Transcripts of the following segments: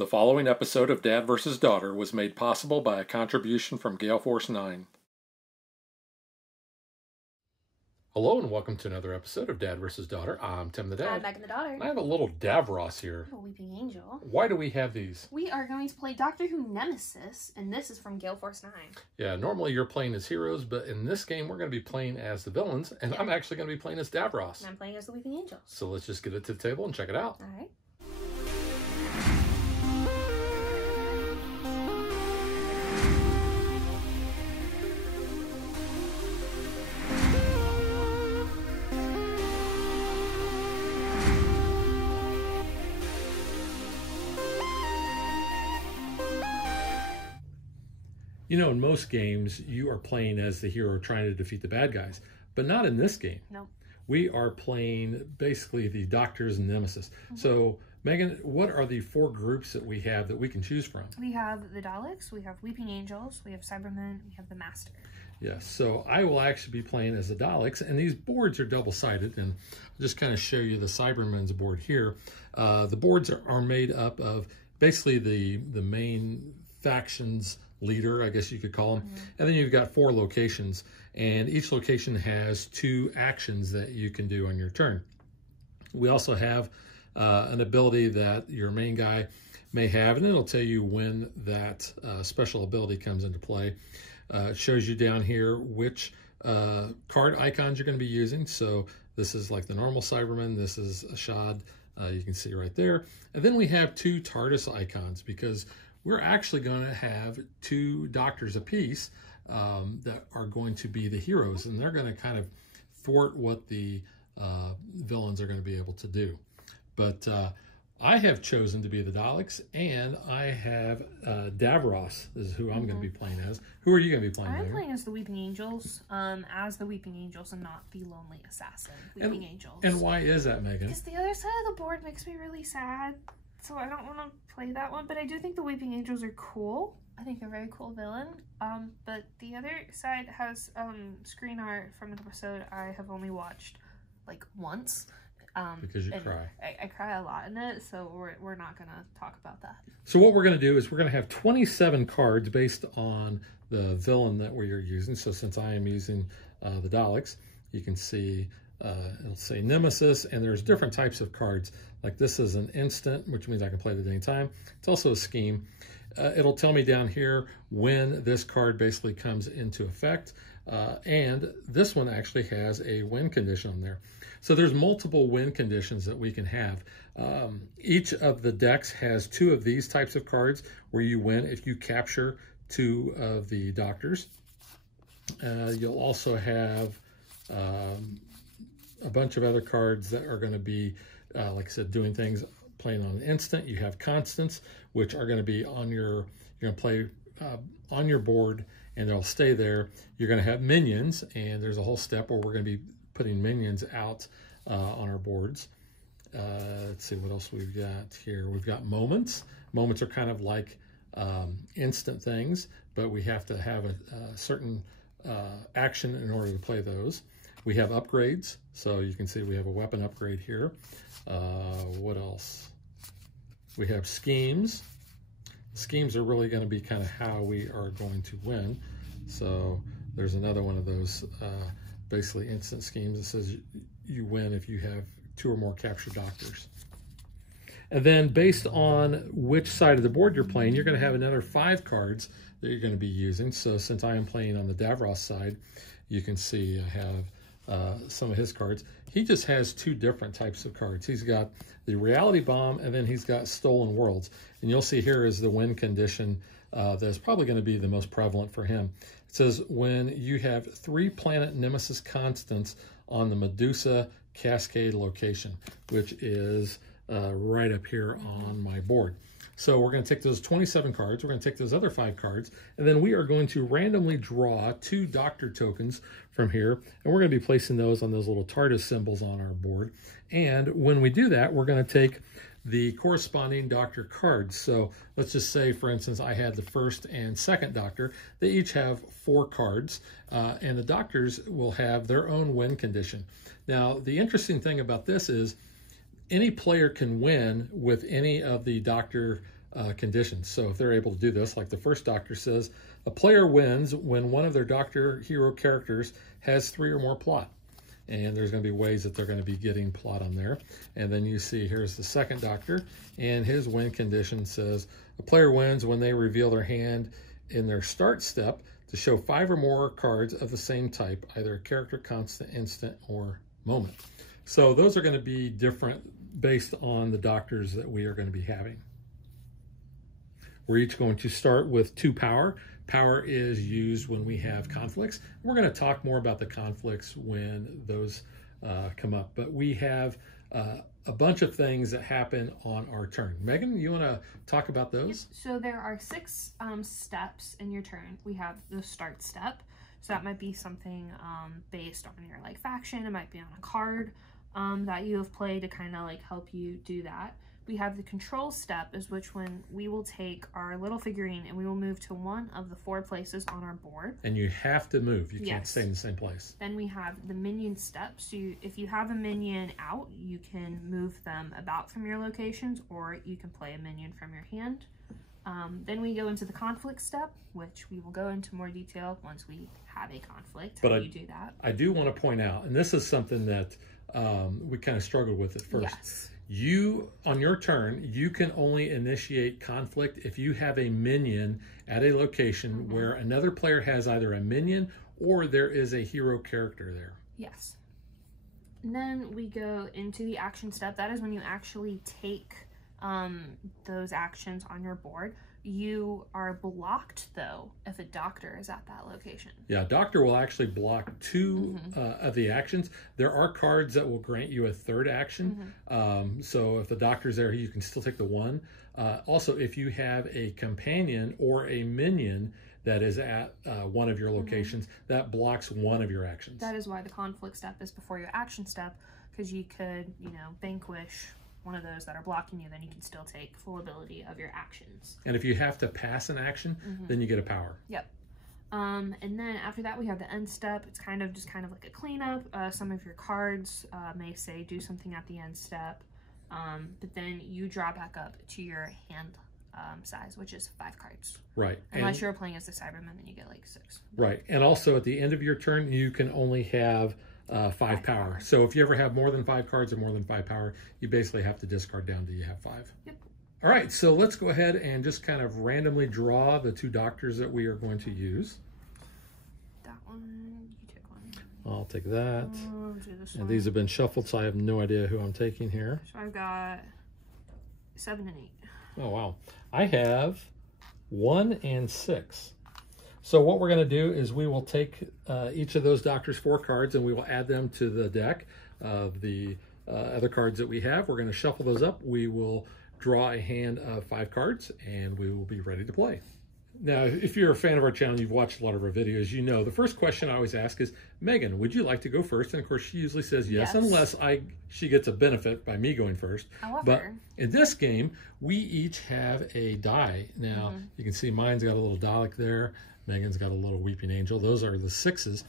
The following episode of Dad vs. Daughter was made possible by a contribution from Gale Force 9. Hello and welcome to another episode of Dad vs. Daughter. I'm Tim the Dad. I'm Megan the Daughter. I have a little Davros here. A weeping angel. Why do we have these? We are going to play Doctor Who Nemesis, and this is from Gale Force 9. Yeah, normally you're playing as heroes, but in this game we're going to be playing as the villains, and I'm actually going to be playing as Davros. And I'm playing as the Weeping Angel. So let's just get it to the table and check it out. All right. You know, in most games, you are playing as the hero trying to defeat the bad guys, but not in this game. No. We are playing basically the Doctor's Nemesis. So, Megan, what are the four groups that we have that we can choose from? We have the Daleks, we have Weeping Angels, we have Cybermen, we have the Master. Yes, so I will actually be playing as the Daleks, and these boards are double-sided, and I'll just kind of show you the Cybermen's board here. The boards are made up of basically the main factions leader, I guess you could call them. And then you've got four locations, and each location has two actions that you can do on your turn. We also have an ability that your main guy may have, and it'll tell you when that special ability comes into play. It shows you down here which card icons you're going to be using. So this is like the normal Cyberman, this is a Shad, you can see right there. And then we have two TARDIS icons, because we're actually going to have two doctors apiece that are going to be the heroes, and they're going to kind of thwart what the villains are going to be able to do. But I have chosen to be the Daleks, and I have Davros is who I'm going to be playing as. Who are you going to be playing as? I'm playing as the Weeping Angels, and not the lonely assassin Weeping Angels. And why is that, Megan? Because the other side of the board makes me really sad. So I don't want to play that one, but I do think the Weeping Angels are cool. I think they're a very cool villain. But the other side has screen art from an episode I have only watched like once. Because you cry. I cry a lot in it, so we're not going to talk about that. So what we're going to do is we're going to have 27 cards based on the villain that we are using. So since I am using the Daleks, you can see it'll say Nemesis, and there's different types of cards. Like this is an instant, which means I can play it at any time. It's also a scheme. It'll tell me down here when this card basically comes into effect. And this one actually has a win condition on there. So there's multiple win conditions that we can have. Each of the decks has two of these types of cards where you win if you capture two of the doctors. You'll also have a bunch of other cards that are going to be, like I said, doing things, playing on an instant. You have constants, which are going to be on your, you're going to play on your board, and they'll stay there. You're going to have minions, and there's a whole step where we're going to be putting minions out on our boards. Let's see what else we've got here. We've got moments. Moments are kind of like instant things, but we have to have a certain action in order to play those. We have upgrades, so you can see we have a weapon upgrade here. What else? We have schemes. Schemes are really going to be kind of how we are going to win. So there's another one of those basically instant schemes that says you win if you have two or more captured doctors. And then based on which side of the board you're playing, you're going to have another 5 cards that you're going to be using. So since I am playing on the Davros side, you can see I have some of his cards. He just has 2 different types of cards. He's got the Reality Bomb, and then he's got Stolen Worlds. And you'll see here is the win condition that's probably going to be the most prevalent for him. It says when you have 3 planet Nemesis constants on the Medusa Cascade location, which is right up here on my board. So we're going to take those 27 cards, we're going to take those other 5 cards, and then we are going to randomly draw 2 Doctor tokens from here, and we're going to be placing those on those little TARDIS symbols on our board. And when we do that, we're going to take the corresponding Doctor cards. So let's just say, for instance, I had the first and second Doctor. They each have 4 cards, and the Doctors will have their own win condition. Now, the interesting thing about this is any player can win with any of the Doctor conditions. So if they're able to do this, like the first doctor says, a player wins when one of their doctor hero characters has 3 or more plot. And there's going to be ways that they're going to be getting plot on there. And then you see here's the second doctor, and his win condition says a player wins when they reveal their hand in their start step to show 5 or more cards of the same type, either a character, constant, instant, or moment. So those are going to be different based on the doctors that we are going to be having. We're each going to start with 2 power. Power is used when we have conflicts. We're going to talk more about the conflicts when those come up. But we have a bunch of things that happen on our turn. Megan, you want to talk about those? Yep. So there are 6 steps in your turn. We have the start step. So that might be something based on your like faction. It might be on a card that you have played to kind of like help you do that. We have the control step, is when we will take our little figurine and we will move to one of the 4 places on our board. And you have to move. You can't stay in the same place. Then we have the minion step. So if you have a minion out, you can move them about from your locations, or you can play a minion from your hand. Then we go into the conflict step, which we will go into more detail once we have a conflict. How you do that. I do want to point out, and this is something that we kind of struggled with at first. Yes. On your turn, you can only initiate conflict if you have a minion at a location where another player has either a minion or there is a hero character there. Yes. And then we go into the action step. That is when you actually take those actions on your board. You are blocked, though, if a doctor is at that location. Yeah, doctor will actually block 2 of the actions. There are cards that will grant you a 3rd action. So if the doctor's there, you can still take the 1. Also, if you have a companion or a minion that is at one of your locations, that blocks 1 of your actions. That is why the conflict step is before your action step, because you could, vanquish one of those that are blocking you, then you can still take full ability of your actions. And if you have to pass an action, then you get a power. Yep. And then after that, we have the end step. It's just kind of like a cleanup. Some of your cards may say do something at the end step, but then you draw back up to your hand size, which is 5 cards. Right. Unless you're playing as the Cyberman, then you get like 6. Right. And also at the end of your turn, you can only have 5 power. So if you ever have more than 5 cards or more than 5 power, you basically have to discard down till you have 5. Yep. All right, so let's go ahead and just kind of randomly draw the 2 doctors that we are going to use. That one, you take one. I'll take that. I'll do this and one. these have been shuffled, so I have no idea who I'm taking here. So I've got 7 and 8. Oh, wow. I have 1 and 6. So what we're going to do is we will take each of those doctors' 4 cards and we will add them to the deck of the other cards that we have. We're going to shuffle those up. We will draw a hand of 5 cards and we will be ready to play. Now, if you're a fan of our channel, you've watched a lot of our videos, you know the first question I always ask is, Megan, would you like to go first? And of course, she usually says yes. Unless she gets a benefit by me going first. However, but in this game, we each have a die. Now, you can see mine's got a little Dalek there. Megan's got a little Weeping Angel. Those are the 6s.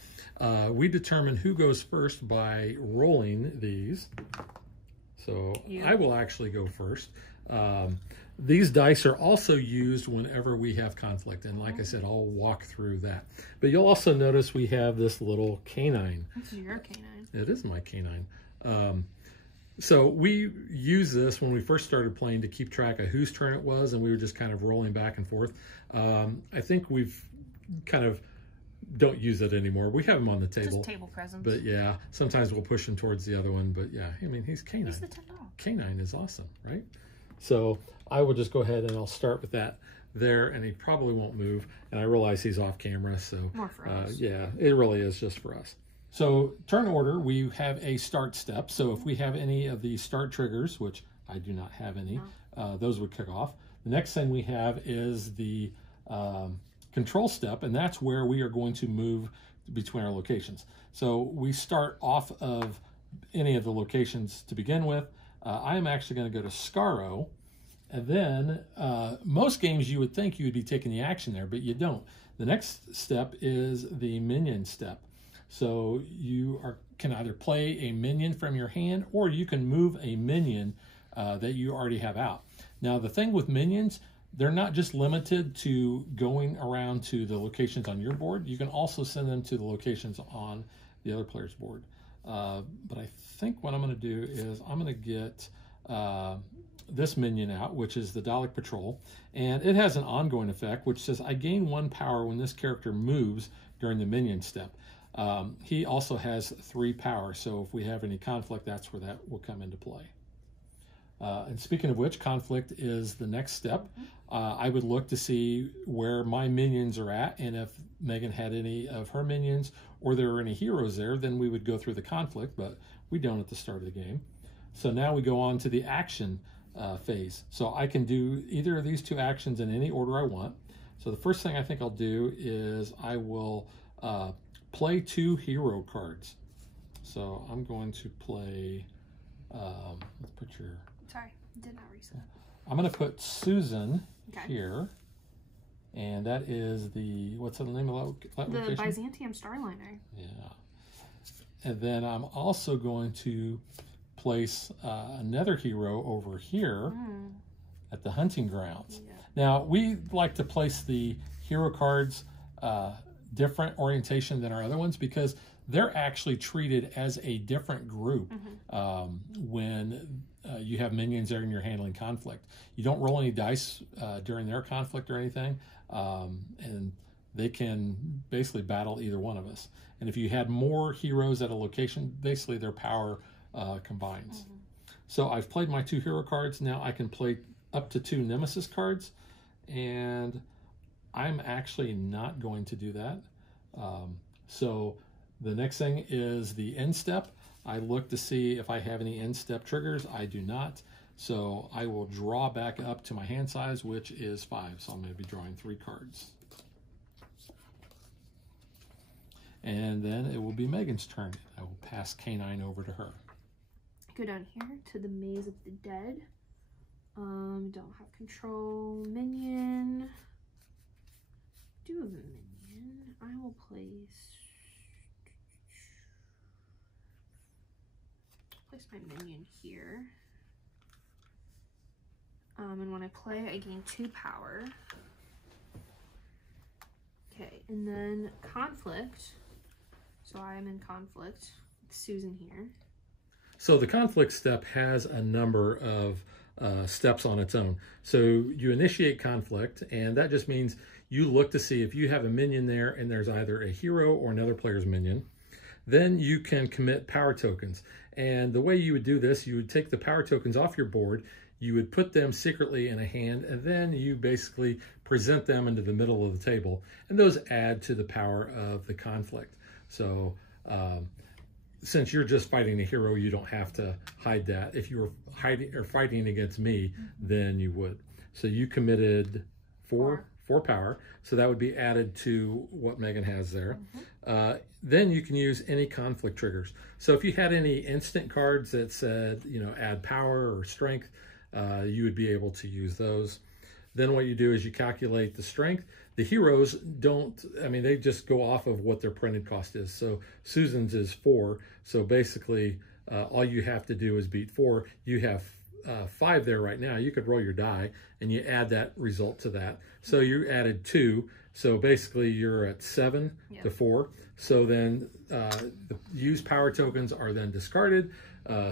We determine who goes first by rolling these. So I will actually go first. These dice are also used whenever we have conflict. And like I said, I'll walk through that. But you'll also notice we have this little canine. This is your canine. It is my canine. So we used this when we first started playing to keep track of whose turn it was, and we were just kind of rolling back and forth. I think we've kind of don't use it anymore. We have him on the table. Just table presence. But yeah, sometimes we'll push him towards the other one. But yeah, I mean, he's canine. He's the 10 dog. Canine is awesome, right? So I will just go ahead and I'll start with that there, and he probably won't move. And I realize he's off camera, so more for us. Yeah, it really is just for us. So turn order, we have a start step. So if we have any of the start triggers, which I do not have any, those would kick off. The next thing we have is the control step, and that's where we are going to move between our locations. So we start off of any of the locations to begin with. I am actually going to go to Scaro, and then most games you would think you would be taking the action there, but you don't. The next step is the minion step. So you can either play a minion from your hand, or you can move a minion that you already have out. Now the thing with minions, they're not just limited to going around to the locations on your board. You can also send them to the locations on the other player's board. But I think what I'm going to do is I'm going to get this minion out, which is the Dalek Patrol, and it has an ongoing effect, which says I gain 1 power when this character moves during the minion step. He also has 3 power, so if we have any conflict, that's where that will come into play. And speaking of which, conflict is the next step. I would look to see where my minions are at, and if Megan had any of her minions or there were any heroes there, then we would go through the conflict, but we don't at the start of the game. So now we go on to the action phase. So I can do either of these 2 actions in any order I want. So the first thing I think I'll do is I will play 2 hero cards. So I'm going to play, let's put your... Sorry, did not reset. I'm going to put Susan here. And that is the, what's the name of that location? The Byzantium Starliner. Yeah. And then I'm also going to place another hero over here at the hunting grounds. Yeah. Now, we like to place the hero cards different orientation than our other ones because they're actually treated as a different group when you have minions there and you're handling conflict. You don't roll any dice during their conflict or anything, and they can basically battle either one of us. And if you had more heroes at a location, basically their power combines. So I've played my 2 hero cards. Now I can play up to 2 Nemesis cards, and I'm actually not going to do that. So the next thing is the end step. I look to see if I have any end step triggers. I do not. So I will draw back up to my hand size, which is 5. So I'm going to be drawing 3 cards. And then it will be Megan's turn. I will pass K9 over to her. Go down here to the Maze of the Dead. Don't have control. Minion. Do have a minion. I will place my minion here. And when I play, I gain 2 power. Okay, and then conflict. So I am in conflict with Susan here. So the conflict step has a number of steps on its own. So you initiate conflict, and that just means you look to see if you have a minion there and there's either a hero or another player's minion. Then you can commit power tokens. And the way you would do this, you would take the power tokens off your board, you would put them secretly in a hand, and then you basically present them into the middle of the table. And those add to the power of the conflict. So since you're just fighting a hero, you don't have to hide that. If you were hiding or fighting against me, then you would. So you committed 4 power. So that would be added to what Megan has there. Then you can use any conflict triggers. So if you had any instant cards that said, you know, add power or strength, you would be able to use those. Then what you do is you calculate the strength. The heroes don't, I mean, they just go off of what their printed cost is. So Susan's is 4. So basically, all you have to do is beat 4. You have 5 there right now. You could roll your die and you add that result to that. So you added 2. So basically you're at 7 to 4. So then the used power tokens are then discarded.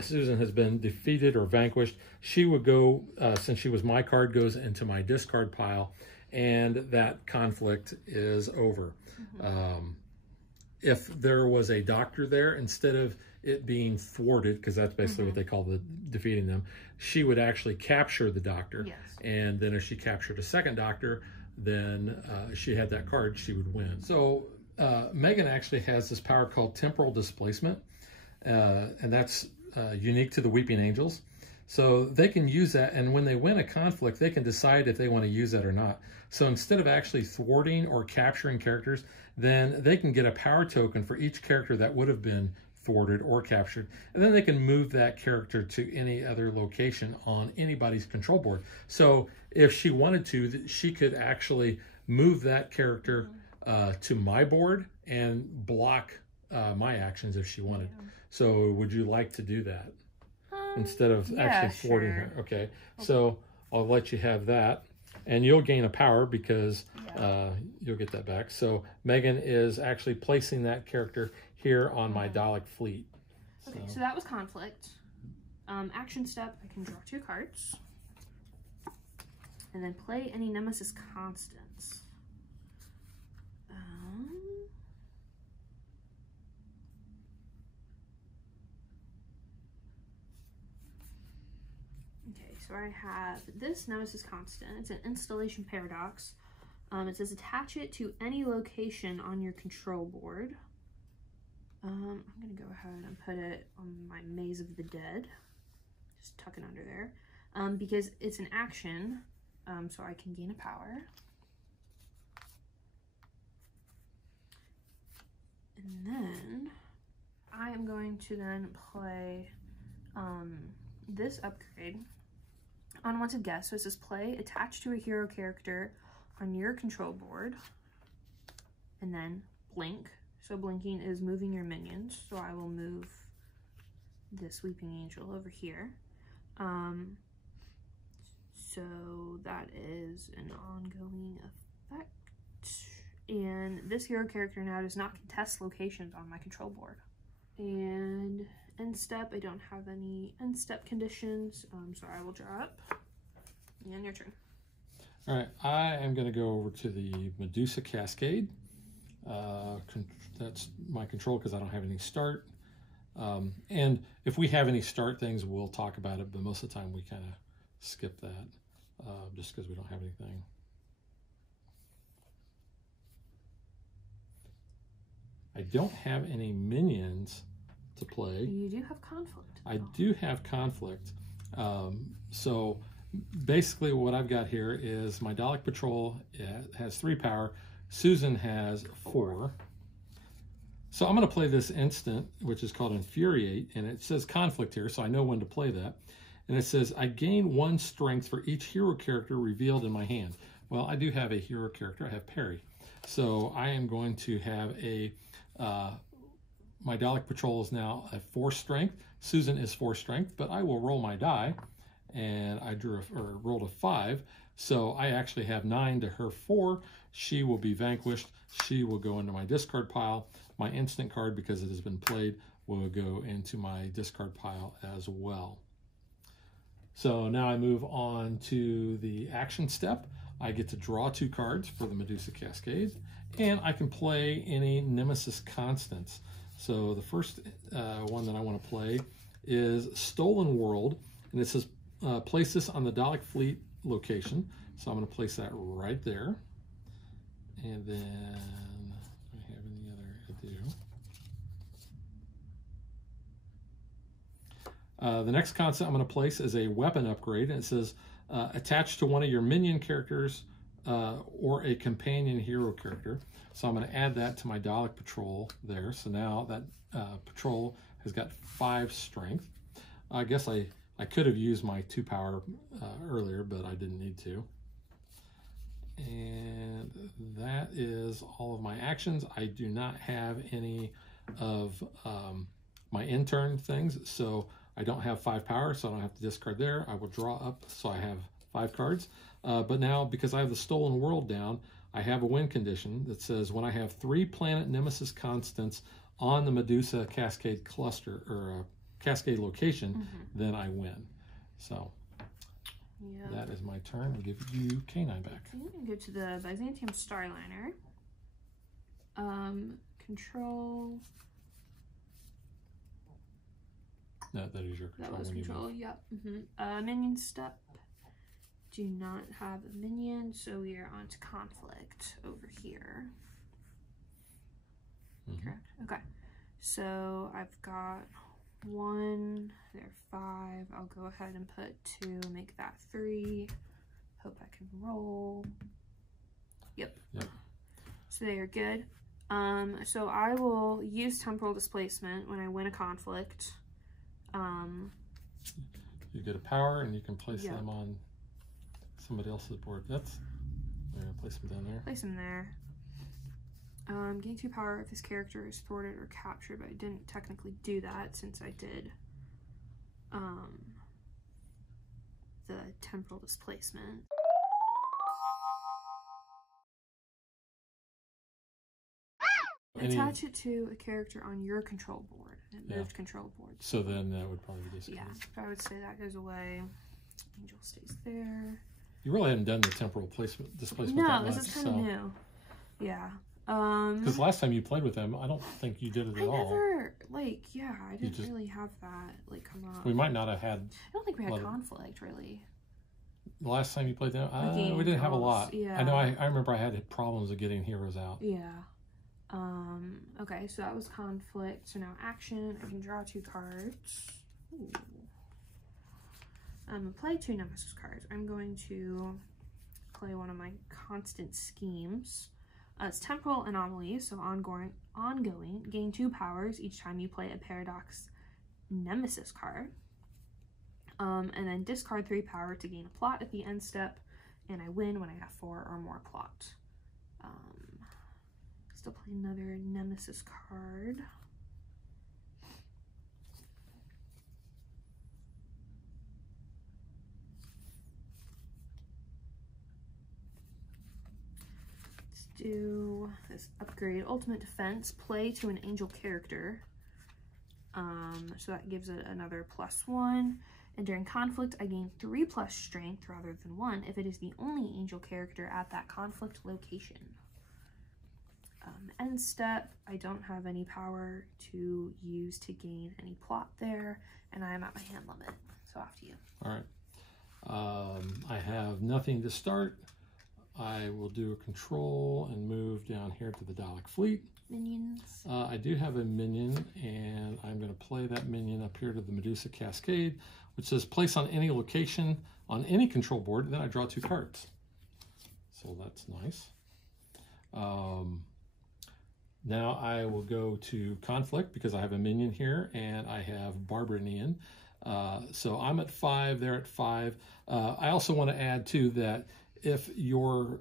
Susan has been defeated or vanquished. She would go, since she was my card, goes into my discard pile, and that conflict is over. If there was a doctor there, instead of it being thwarted, because that's basically what they call the defeating them, she would actually capture the doctor. And then if she captured a second doctor, then she had that card, she would win. So Megan actually has this power called temporal displacement, and that's unique to the Weeping Angels. So they can use that, and when they win a conflict, they can decide if they want to use that or not. So instead of actually thwarting or capturing characters, then they can get a power token for each character that would have been thwarted or captured, and then they can move that character to any other location on anybody's control board. So if she wanted to, she could actually move that character to my board and block my actions if she wanted. So would you like to do that instead of actually thwarting her? Okay, so I'll let you have that. And you'll gain a power because you'll get that back. So Megan is actually placing that character here on my Dalek fleet. Okay, so that was conflict. Action step, I can draw 2 cards. And then play any Nemesis constants. Okay, so I have this Nemesis constant. It's an installation paradox. It says attach it to any location on your control board. I'm going to go ahead and put it on my Maze of the Dead. Just tuck it under there. Because it's an action, so I can gain a power. And then I am going to then play this upgrade. Unwanted guest. So it says play attached to a hero character on your control board. And then blink. So blinking is moving your minions. So I will move this Weeping Angel over here. So that is an ongoing effect. And this hero character now does not contest locations on my control board. And end step, I don't have any end step conditions, so I will draw up. And your turn. All right, I am going to go over to the Medusa Cascade. That's my control because I don't have any start. And if we have any start things, we'll talk about it, but most of the time we kind of skip that just because we don't have anything. I don't have any minions to play. You do have conflict. I do have conflict. So basically what I've got here is my Dalek Patrol has 3 power. Susan has 4. So I'm going to play this instant, which is called Infuriate, and it says conflict here, so I know when to play that. And it says, I gain 1 strength for each hero character revealed in my hand. Well, I do have a hero character. I have Perry. So I am going to have a, my Dalek Patrol is now at 4 strength. Susan is 4 strength, but I will roll my die, and I rolled a 5. So I actually have 9 to her 4. She will be vanquished. She will go into my discard pile. My instant card, because it has been played, will go into my discard pile as well. So now I move on to the action step. I get to draw 2 cards for the Medusa Cascade, and I can play any Nemesis constants. So the first one that I want to play is Stolen World, and it says place this on the Dalek Fleet location. So I'm going to place that right there. And then, do I have any other? I do. The next constant I'm going to place is a weapon upgrade, and it says attached to one of your minion characters or a companion hero character. So I'm going to add that to my Dalek Patrol there. So now that patrol has got 5 strength. I guess I could have used my 2 power earlier, but I didn't need to. And that is all of my actions. I do not have any of my intern things, so I don't have 5 power, so I don't have to discard there. I will draw up, so I have 5 cards. But now, because I have the Stolen World down, I have a win condition that says when I have 3 planet Nemesis constants on the Medusa Cascade cluster, or Cascade location, then I win. So that is my turn. I'll give you K9 back. I'm going to go to the Byzantium Starliner. Control. No, that is your control. That was control, yep. Minion step. Do not have a minion, so we are on to conflict over here. Correct? Okay. So I've got 1, there are 5. I'll go ahead and put 2, make that 3. Hope I can roll. Yep. So they are good. So I will use temporal displacement when I win a conflict. You get a power and you can place them on somebody else's board. I'm gonna place them down there. Place them there. Gain 2 power if this character is thwarted or captured, but I didn't technically do that since I did the temporal displacement. Attach it to a character on your control board. And it moved control board. So then that would probably be discarded. Yeah, so I would say that goes away. Angel stays there. You really haven't done the temporal displacement. No, this is kind of new. Yeah. Because last time you played with them, I don't think you did it at all. I didn't really have that come up. We might not have had. I don't think we had conflict really. The last time you played them, we didn't have a lot. Yeah. I know. I remember I had problems with getting heroes out. Yeah. Okay, so that was conflict. So now action. I can draw 2 cards. Ooh. Play 2 Nemesis cards. I'm going to play one of my constant schemes. It's temporal anomaly, so ongoing. Gain 2 powers each time you play a Paradox Nemesis card. And then discard 3 power to gain a plot at the end step, and I win when I have 4 or more plot. Still play another Nemesis card. Let's do this upgrade. Ultimate Defense. Play to an angel character. So that gives it another +1. And during conflict, I gain 3+ strength rather than 1 if it is the only angel character at that conflict location. End step, I don't have any power to use to gain any plot there, and I'm at my hand limit, so off to you. All right. I have nothing to start. I will do a control and move down here to the Dalek fleet. Minions. I do have a minion, and I'm going to play that minion up here to the Medusa Cascade, which says place on any location on any control board, and then I draw 2 cards. So that's nice. Now I will go to conflict because I have a minion here, and I have Barbara Neon. So I'm at 5, they're at 5. I also want to add too that if your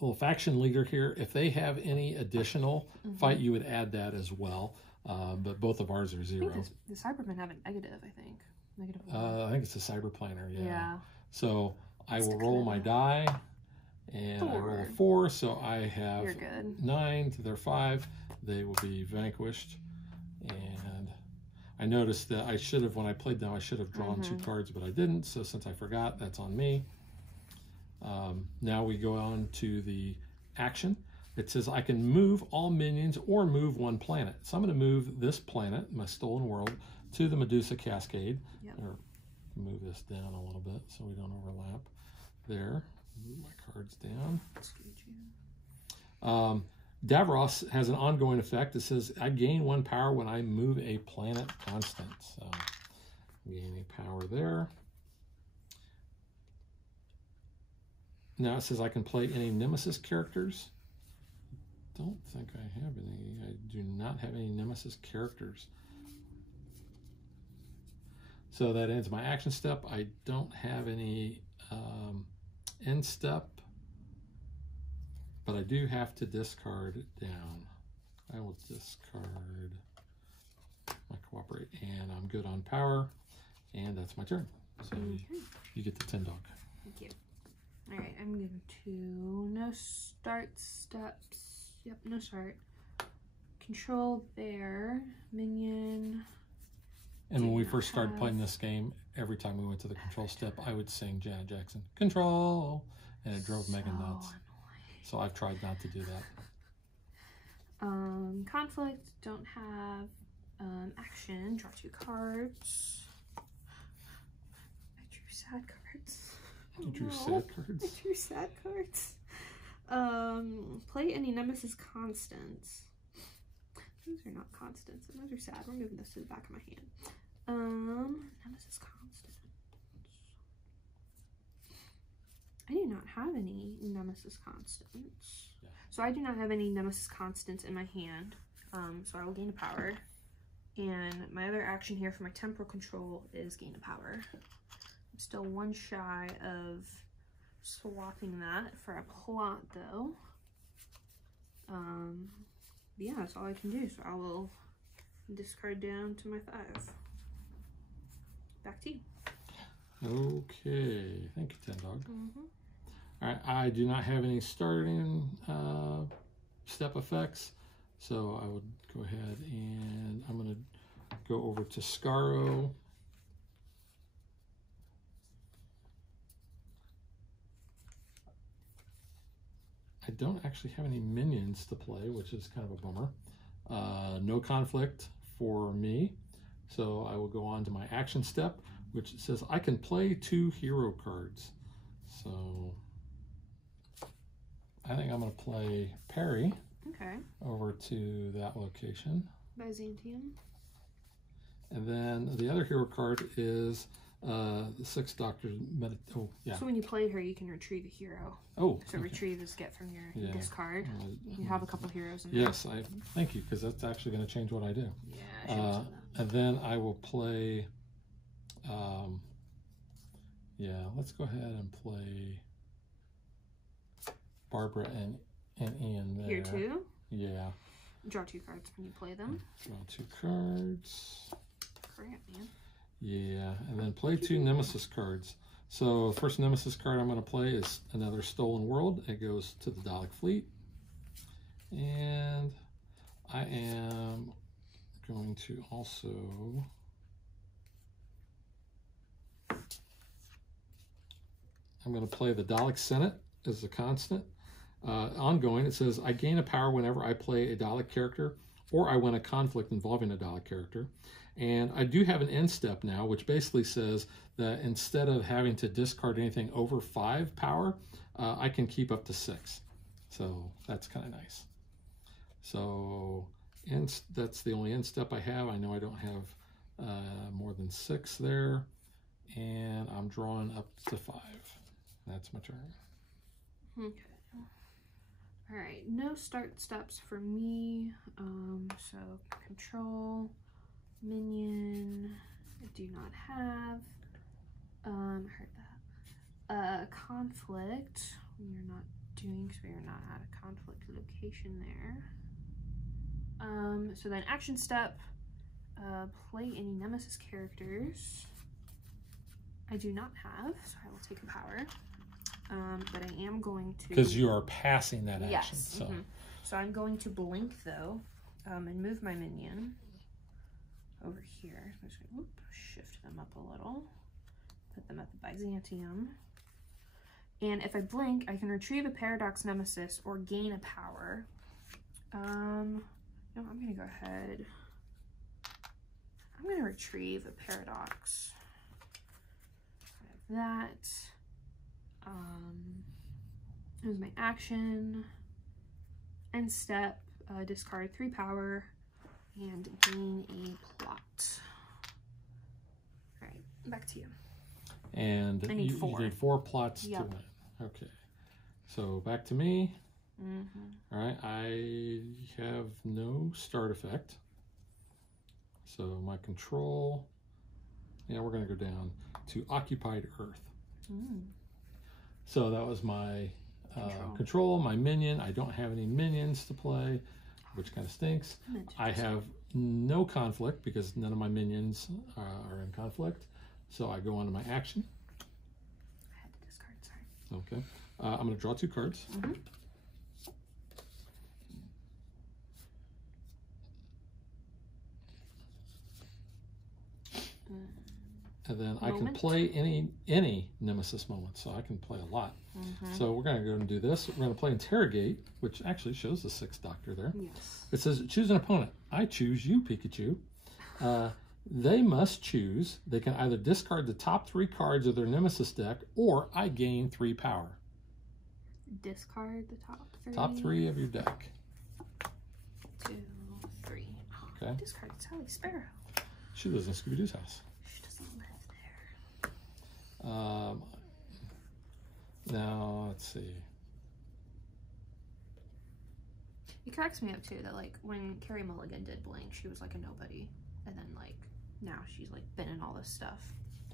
little faction leader here, if they have any additional fight, you would add that as well. But both of ours are 0. I think the Cybermen have a negative, I think. I think it's a cyber planner, yeah. So I will roll my die, and 4. I roll a 4, so I have 9 to their 5. They will be vanquished. And I noticed that I should have, when I played them, I should have drawn 2 cards, but I didn't. So since I forgot, that's on me. Now we go on to the action. It says I can move all minions or move 1 planet. So I'm going to move this planet, my stolen world, to the Medusa Cascade. Yep. Or move this down a little bit so we don't overlap. There. Move my cards down. Davros has an ongoing effect. It says I gain 1 power when I move a planet constant. So gaining power there. Now it says I can play any Nemesis characters. Don't think I have any. I do not have any Nemesis characters. So that ends my action step. I don't have any end step, but I do have to discard down. I will discard my cooperate, and I'm good on power, and that's my turn. So you get the 10 dog. Thank you. All right, I'm going to no start steps. Yep, no start. Control bear, minion. And when we first started playing this game, every time we went to the control step, I would sing Janet Jackson, control, and it drove Megan nuts. Annoying. So I've tried not to do that. Conflict, don't have action, draw 2 cards. I drew sad cards. You drew sad cards? I drew sad cards. Play any Nemesis constants. Those are not constants, and those are sad. We're moving this to the back of my hand. Nemesis constants. I do not have any Nemesis constants. Yeah. So I do not have any Nemesis constants in my hand. So I will gain a power. And my other action here for my temporal control is gain a power. I'm still 1 shy of swapping that for a plot though. Yeah, that's all I can do. So I will discard down to my 5. Back to you. Okay, thank you, 10 dog. All right, I do not have any starting step effects, so I would go ahead and I'm going to go over to Scaro. I don't actually have any minions to play, which is kind of a bummer. No conflict for me, so I will go on to my action step, which says I can play 2 hero cards. So I think I'm going to play Perry over to that location. Byzantium. And then the other hero card is the 6 Doctor's Oh, yeah. So when you play her, you can retrieve a hero. Oh. So retrieve is get from your discard. You have a couple heroes in there. Yes, thank you, because that's actually going to change what I do. Yeah, and then I will play, let's go ahead and play Barbara and Ian there. Here too? Yeah. Draw 2 cards when you play them. Draw 2 cards. Crap, man. Yeah, and then play 2 Nemesis cards. So the first Nemesis card I'm going to play is another Stolen World. It goes to the Dalek Fleet. And I am going to also... I'm going to play the Dalek Senate as a constant. Ongoing, it says, I gain a power whenever I play a Dalek character or I win a conflict involving a Dalek character. And I do have an end step now, which basically says that instead of having to discard anything over 5 power, I can keep up to 6. So that's kind of nice. So that's the only end step I have. I know I don't have more than 6 there. And I'm drawing up to 5. That's my turn. Okay. All right, no start steps for me. So control, minion, I do not have. Heard that. Conflict, we are not doing because we are not at a conflict location there. So then action step, play any Nemesis characters. I do not have, so I will take a power. But I am going to... Because you are passing that action. Yes. So. So I'm going to blink, though, and move my minion over here. I'm just going to shift them up a little. Put them at the Byzantium. And if I blink, I can retrieve a Paradox Nemesis or gain a power. No, I'm going to go ahead. I'm going to retrieve a Paradox. I have that. Here's my action. End step, discard 3 power and gain a plot. All right, back to you. And I need 4. You need 4 plots to win. Okay, so back to me. All right, I have no start effect. So my control, we're going to go down to Occupied Earth. So that was my control, my minion. I don't have any minions to play, which kind of stinks. I have no conflict because none of my minions are in conflict. So I go on to my action. I had to discard, sorry. Okay. I'm going to draw 2 cards. And then I can play any Nemesis moment, so I can play a lot. So we're going to go and do this. We're going to play Interrogate, which actually shows the 6th Doctor there. Yes. It says, choose an opponent. I choose you, Pikachu. They must choose. They can either discard the top 3 cards of their Nemesis deck, or I gain 3 power. Discard the top 3? Top 3 of your deck. 2, 3. Okay. Discard Sally Sparrow. She lives in Scooby-Doo's house. She doesn't live there. Now, let's see. It cracks me up, too, that, like, when Carrie Mulligan did Blink, she was, like, a nobody. And then, like, now she's, like, been in all this stuff.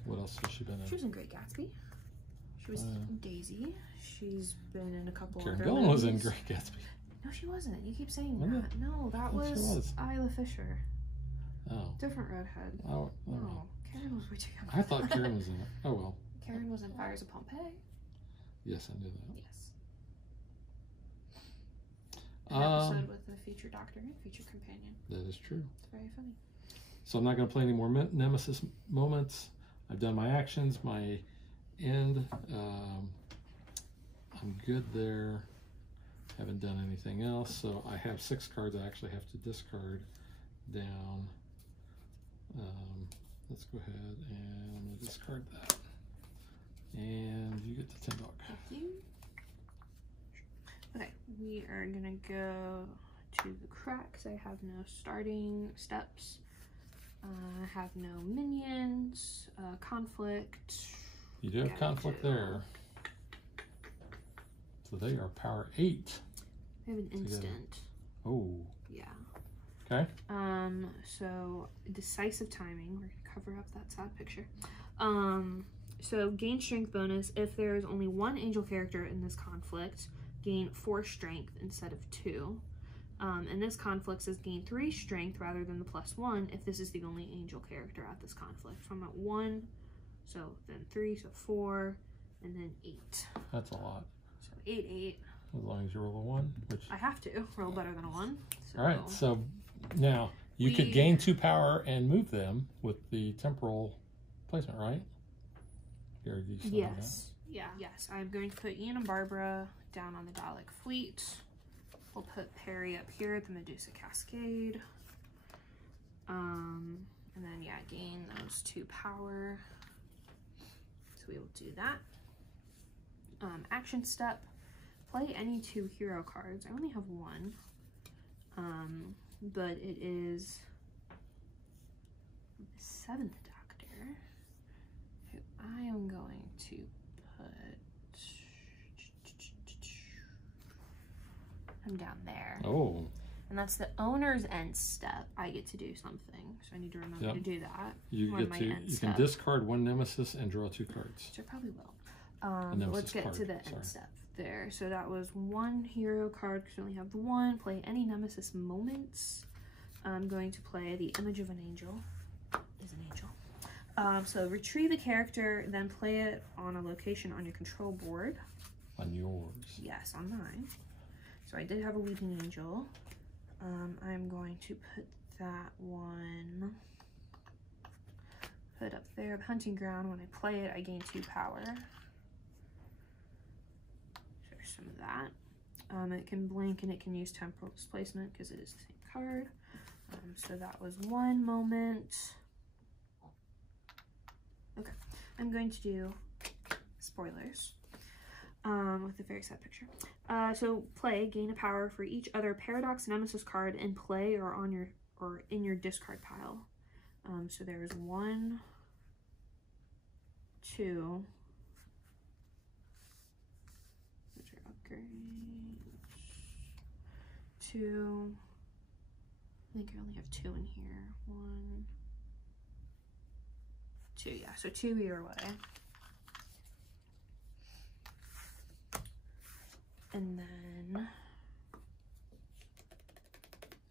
What else has she been in? She was in Great Gatsby. She was Daisy. She's been in a couple of Karen other Gillan was in movies. Great Gatsby. No, she wasn't. You keep saying Was that. it? No, that was Isla Fisher. Oh. Different redhead. Oh, No, Karen was way too young. I thought Karen was in it. Oh, well. Karen was in Fires of Pompeii. Yes, I knew that. Yes. An episode with the feature doctor and feature companion. That is true. It's very funny. So I'm not going to play any more Nemesis moments. I've done my actions, my end. I'm good there. Haven't done anything else. So I have 6 cards I actually have to discard down. Let's go ahead and I'm going to discard that. And you get the $10. Thank you. Okay, we are going to go to the cracks. I have no starting steps. I have no minions, conflict. You do have conflict there. So they are power 8. I have an instant. Oh. Yeah. Okay. So decisive timing. We're gonna cover up that sad picture. So gain strength bonus if there is only 1 angel character in this conflict. Gain 4 strength instead of 2. And this conflict says gain 3 strength rather than the +1 if this is the only angel character at this conflict. So I'm at 1, so then 3, so 4, and then 8. That's a lot. So 8, 8. As long as you roll a 1, which I have to roll better than a 1. So. All right. So now you could gain 2 power and move them with the temporal placement, right? Yes. Yeah. Yes. I'm going to put Ian and Barbara down on the Dalek fleet. We'll put Perry up here at the Medusa Cascade. And then, yeah, gain those 2 power. So we will do that. Action step. Play any 2 hero cards. I only have 1. But it is the 7th Doctor, who I am going to put... I'm down there. Oh. And that's the owner's end step. I get to do something, so I need to remember to do that. You get to. You can discard 1 Nemesis and draw 2 cards. Which I probably will. Let's get to the end step there. So that was 1 hero card because we only have the 1. Play any Nemesis moments. I'm going to play the Image of an Angel. Is an angel. So retrieve a character, then play it on a location on your control board. On yours. Yes, on mine. So I did have a Weeping Angel. I'm going to put that one, put up there, the Hunting Ground. When I play it, I gain 2 power. So there's some of that. It can blink and it can use temporal displacement because it is the same card. So that was 1 moment. Okay, I'm going to do spoilers. With a very sad picture. So play, gain a power for each other Paradox Nemesis card in play or on your in your discard pile. So there's 1, 2. Those are upgrades. 2. I think I only have 2 in here. 1, 2. Yeah, so 2 either way. And then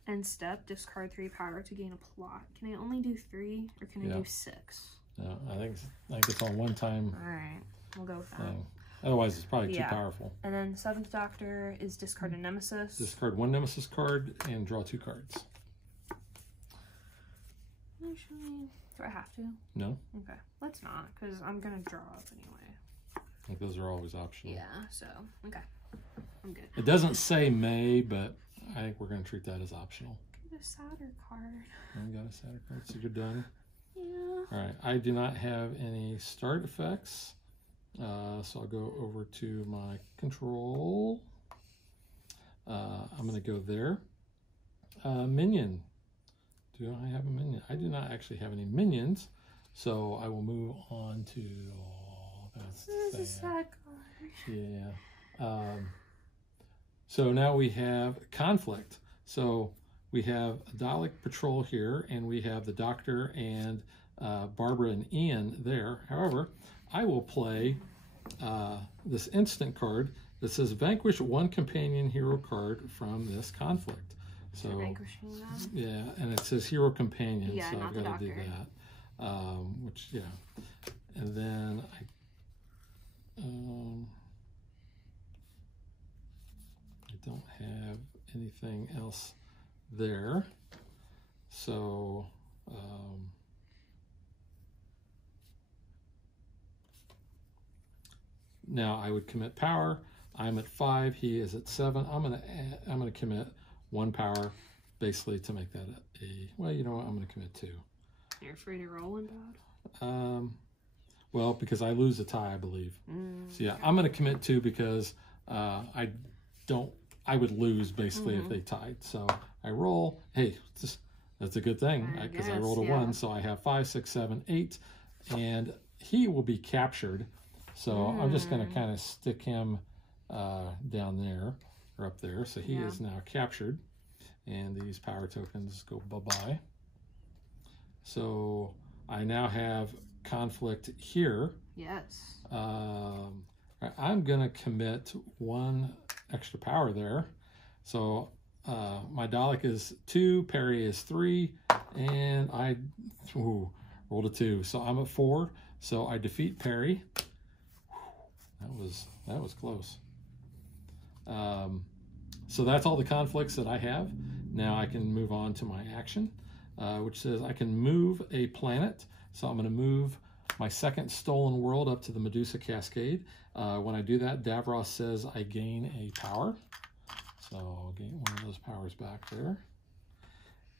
end step, discard 3 power to gain a plot. Can I only do 3 or can I do 6? No, I think it's on 1 time. All right, we'll go with that. Thing. Otherwise, it's probably too powerful. And then 7th Doctor is discard a Nemesis. Discard 1 Nemesis card and draw 2 cards. Actually, do I have to? No. Okay, let's not, because I'm gonna draw up anyway. I think those are always optional. Yeah. So okay. I'm good. It doesn't say may, but I think we're going to treat that as optional. Get a sadder card. I got a sadder card, so you're done. Yeah. All right. I do not have any start effects, so I'll go over to my control. I'm going to go there. Minion. Do I have a minion? I do not actually have any minions, so I will move on to. Oh, that's this is a sad card. Yeah. So now we have conflict. So we have a Dalek patrol here, and we have the Doctor and Barbara and Ian there. However, I will play this instant card that says vanquish 1 companion hero card from this conflict. So vanquishing them? Yeah, and it says hero companion, yeah, so not I've got to do Doctor. that. Which, yeah. And then don't have anything else there. So now I would commit power. I'm at 5. He is at 7. I'm gonna commit 1 power, basically to make that a. Well, you know what? I'm gonna commit 2. You're afraid of rolling bad? Well, because I lose a tie, I believe. So yeah, I'm gonna commit 2 because I would lose basically if they tied. So I roll. Hey, that's a good thing because I rolled a 1, so I have 5, 6, 7, 8, and he will be captured. So I'm just going to kind of stick him down there or up there. So he is now captured, and these power tokens go bye-bye. So I now have conflict here. Yes. I'm going to commit 1 extra power there. So my Dalek is 2, parry is 3, and I rolled a 2. So I'm at 4. So I defeat parry. That was close. So that's all the conflicts that I have. Now I can move on to my action, which says I can move a planet. So I'm going to move my second stolen world up to the Medusa Cascade. When I do that, Davros says I gain a power. So I'll gain 1 of those powers back there.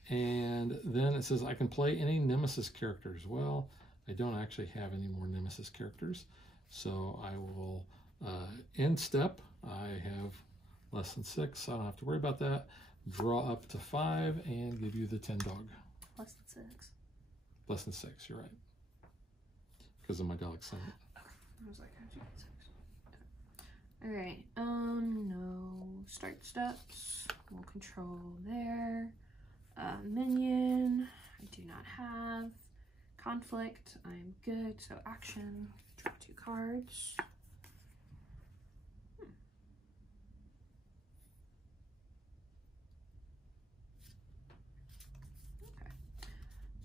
And then it says I can play any Nemesis characters. Well, I don't actually have any more Nemesis characters. So I will end step. I have less than 6, so I don't have to worry about that. Draw up to 5 and give you the 10 dog. Less than 6. Less than 6, you're right. Because of my Dalek Summit. Okay. I was like, how'd you get 6? Okay. Alright, no start steps. We'll control there. Minion, I do not have. Conflict, I'm good. So action, draw 2 cards. Okay.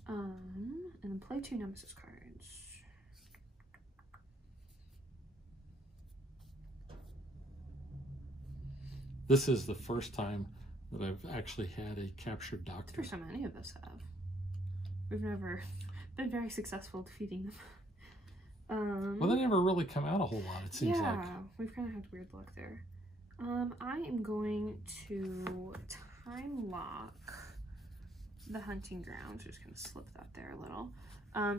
And then play 2 Nemesis cards. This is the first time that I've actually had a captured doctor. First time any of us have. We've never been very successful defeating them. Well, they never really come out a whole lot, it seems like. Yeah, we've kind of had weird luck there. I am going to time lock the hunting ground. Just gonna slip that there a little.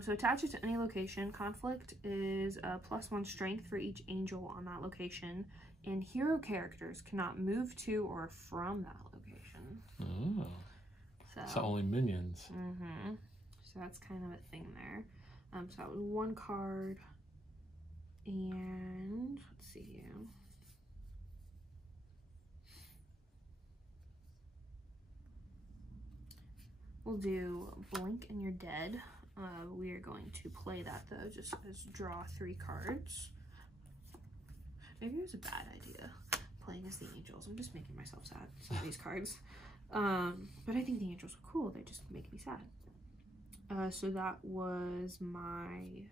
So attach it to any location. Conflict is a +1 strength for each angel on that location. And hero characters cannot move to or from that location. Oh. So only minions. So that's kind of a thing there. So that was 1 card. And let's see here. We'll do Blink and You're Dead. We are going to play that though, just as draw 3 cards. Maybe it was a bad idea playing as the angels. I'm just making myself sad, some of these cards. But I think the angels are cool. They just make me sad. So that was my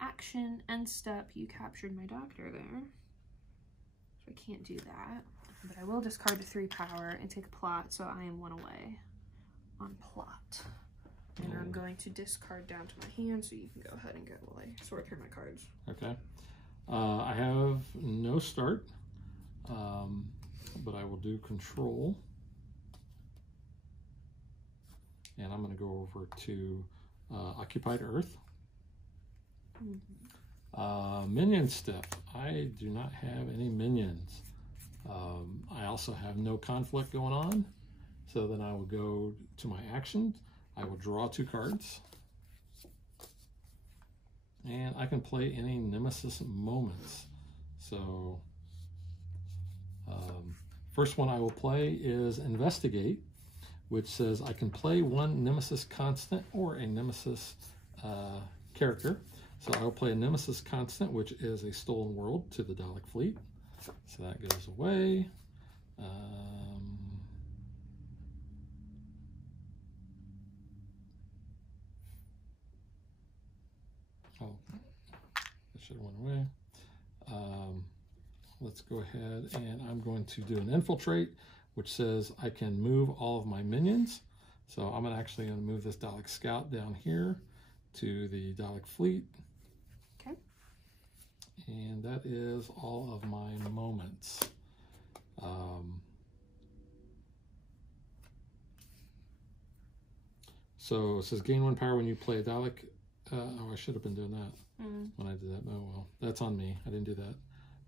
action end step. You captured my doctor there. So I can't do that. But I will discard the 3 power and take a plot, so I am 1 away on plot. And I'm going to discard down to my hand, so you can go ahead and go while I sort through my cards. Okay. I have no start, but I will do control. And I'm going to go over to Occupied Earth. Minion step. I do not have any minions. I also have no conflict going on. So then I will go to my actions. I will draw 2 cards. And I can play any Nemesis moments. So first one I will play is Investigate, which says I can play 1 Nemesis constant or a Nemesis character. So I will play a Nemesis constant, which is a stolen world to the Dalek fleet. So that goes away. Oh, that should have went away. let's go ahead and I'm going to do an infiltrate, which says I can move all of my minions. So I'm actually going to move this Dalek Scout down here to the Dalek Fleet. Okay. And that is all of my moments. So it says gain 1 power when you play a Dalek. Oh, I should have been doing that when I did that. Oh, well, that's on me. I didn't do that.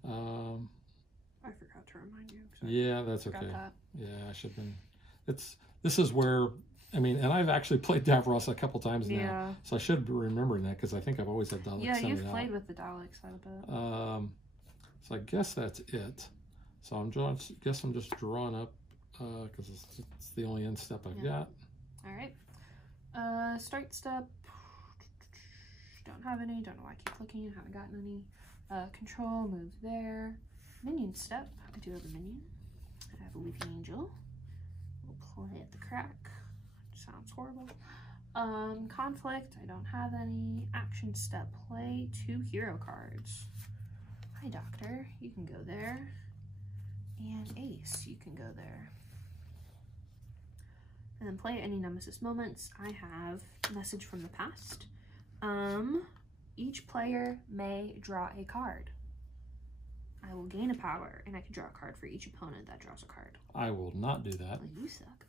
I forgot to remind you. Yeah, that's okay. Yeah, I should have been. This is where, I mean, and I've actually played Davros a couple times now, so I should be remembering that because I think I've always had Daleks. Yeah, you've played with the Daleks a bit. So I guess that's it. So I'm just drawing up because it's the only end step I've got. All right. Start step. Don't have any. Don't know why I keep looking. Haven't gotten any. Control, move there. Minion step. I do have a minion. I have a Weeping Angel. We'll play at the crack. Sounds horrible. Conflict. I don't have any. Action step. Play 2 hero cards. Hi, Doctor. You can go there. And Ace. You can go there. And then play any Nemesis moments. I have Message from the Past. Each player may draw a card. I will gain a power, and I can draw a card for each opponent that draws a card. I will not do that. Well, you suck.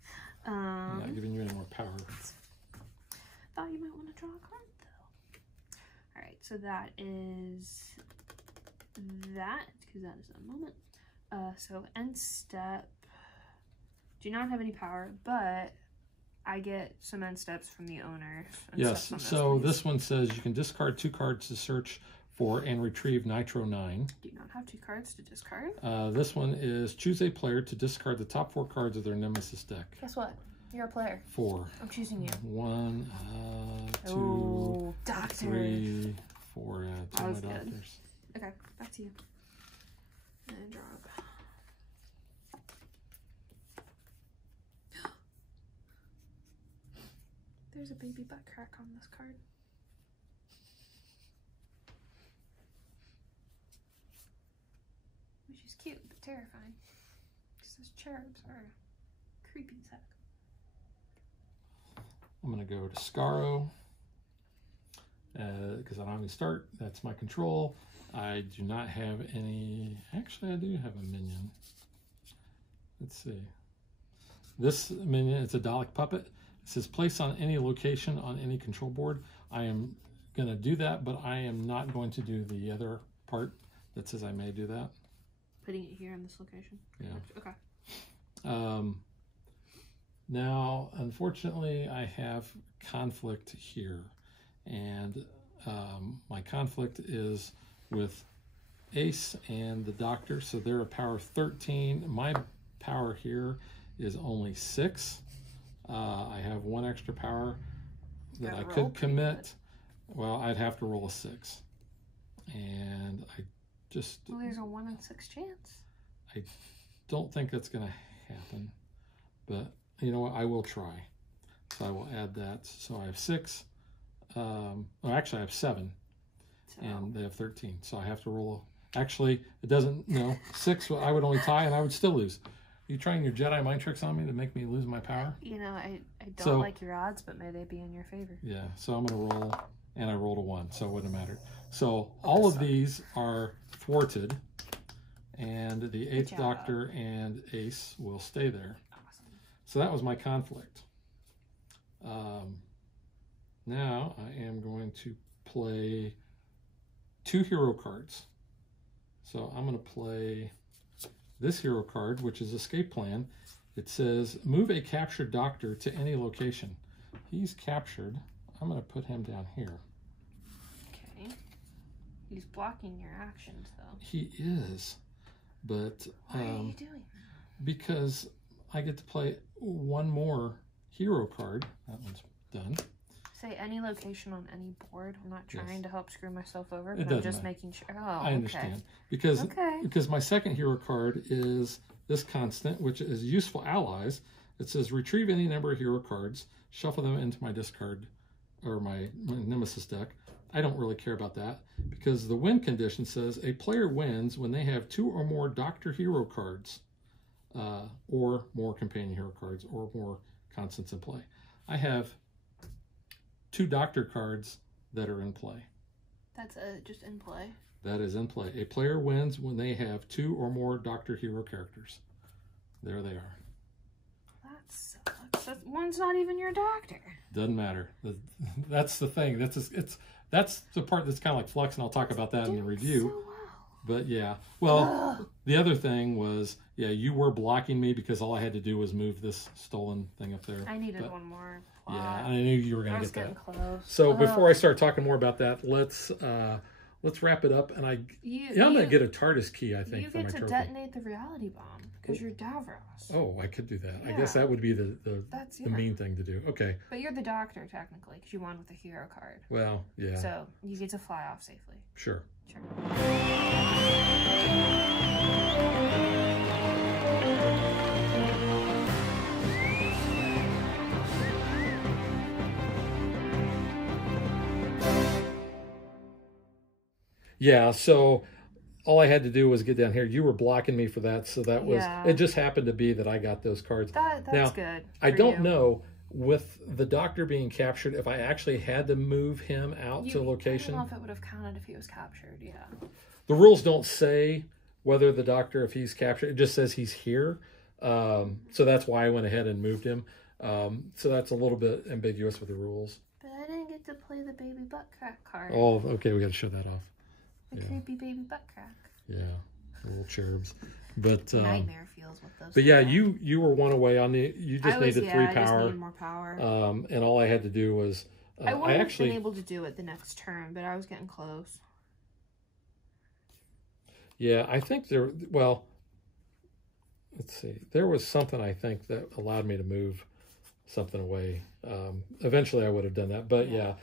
I'm not giving you any more power. Thought you might want to draw a card, though. Alright, so that is that, because that is a moment. So end step. Do not have any power, but I get some end steps from the owner. Yes, so this one says you can discard 2 cards to search for and retrieve Nitro 9. Do you not have 2 cards to discard? This one is choose a player to discard the top 4 cards of their Nemesis deck. Guess what? You're a player. 4. I'm choosing you. 1, 2, Ooh, Doctor. 3, 4. That was good. Doctors. Okay, back to you. And draw up. There's a baby butt crack on this card. Which is cute, but terrifying. Because those cherubs are creepy as heck. I'm going to go to Scaro. Because I don't have any start. That's my control. I do not have any... Actually, I do have a minion. Let's see. This minion, it's a Dalek puppet. It says place on any location on any control board. I am going to do that, but I am not going to do the other part that says I may do that. Putting it here in this location? Yeah. Okay. Now, unfortunately, I have conflict here. And my conflict is with Ace and the Doctor. So they're a power 13. My power here is only 6. I have 1 extra power that I could commit. Well, I'd have to roll a 6. And I just... Well, there's a 1 in 6 chance. I don't think that's going to happen. But, you know what? I will try. So I will add that. So I have 6. Well, actually, I have 7. And they have 13. So I have to roll... Actually, it doesn't... No, 6, I would only tie and I would still lose. You trying your Jedi mind tricks on me to make me lose my power? You know, I don't like your odds, but may they be in your favor. Yeah, so I'm going to roll, and I rolled a 1, so it wouldn't matter. So all of these are thwarted, and the 8th Doctor and Ace will stay there. Awesome. So that was my conflict. Now I am going to play 2 hero cards. So I'm going to play... this hero card, which is Escape Plan. It says, move a captured Doctor to any location. He's captured. I'm going to put him down here. Okay. He's blocking your actions, though. He is. But... Why are you doing that? Because I get to play 1 more hero card. That one's done. Say any location on any board. I'm not trying to help screw myself over, It but I'm doesn't just matter. making sure. Oh, I understand. Because my second hero card is this constant, which is useful allies. It says retrieve any number of hero cards, shuffle them into my discard or my Nemesis deck. I don't really care about that because the win condition says a player wins when they have 2 or more Doctor Hero cards or more Companion Hero cards or more constants in play. I have 2 Doctor cards that are in play. That's just in play. That is in play. A player wins when they have 2 or more Doctor Hero characters. There they are. That sucks. One's not even your doctor. Doesn't matter. That's the thing. That's the part that's kind of like Flux, and I'll talk about that in the review. So well. But yeah, well, the other thing was, yeah, you were blocking me because all I had to do was move this stolen thing up there. I needed one more plot. Yeah, I knew you were going to get that. Close. So before I start talking more about that, let's wrap it up. And I'm going to get a TARDIS key, I think, for my trophy. You get to detonate the reality bomb because you're Davros. Oh, I could do that. Yeah. I guess that would be the mean thing to do. Okay. But you're the doctor, technically, because you won with the hero card. Well, yeah. So you get to fly off safely. Sure. Yeah, so all I had to do was get down here. You were blocking me for that, so that was it. Just happened to be that I got those cards. That's now, good. I don't know with the doctor being captured if I actually had to move him out to a location. I don't know if it would have counted if he was captured. Yeah. The rules don't say whether the doctor, if he's captured, it just says he's here. So that's why I went ahead and moved him. So that's a little bit ambiguous with the rules. But I didn't get to play the baby butt crack card. Oh, okay. We got to show that off. The creepy baby butt crack. Yeah, little cherubs. But nightmare feels with those. But yeah, you were one away on the. You just needed 3 power. I just needed more power. And all I had to do was. I wouldn't have been able to do it the next turn, but I was getting close. Yeah, I think there. Well, let's see. There was something I think that allowed me to move something away. Eventually, I would have done that, but yeah.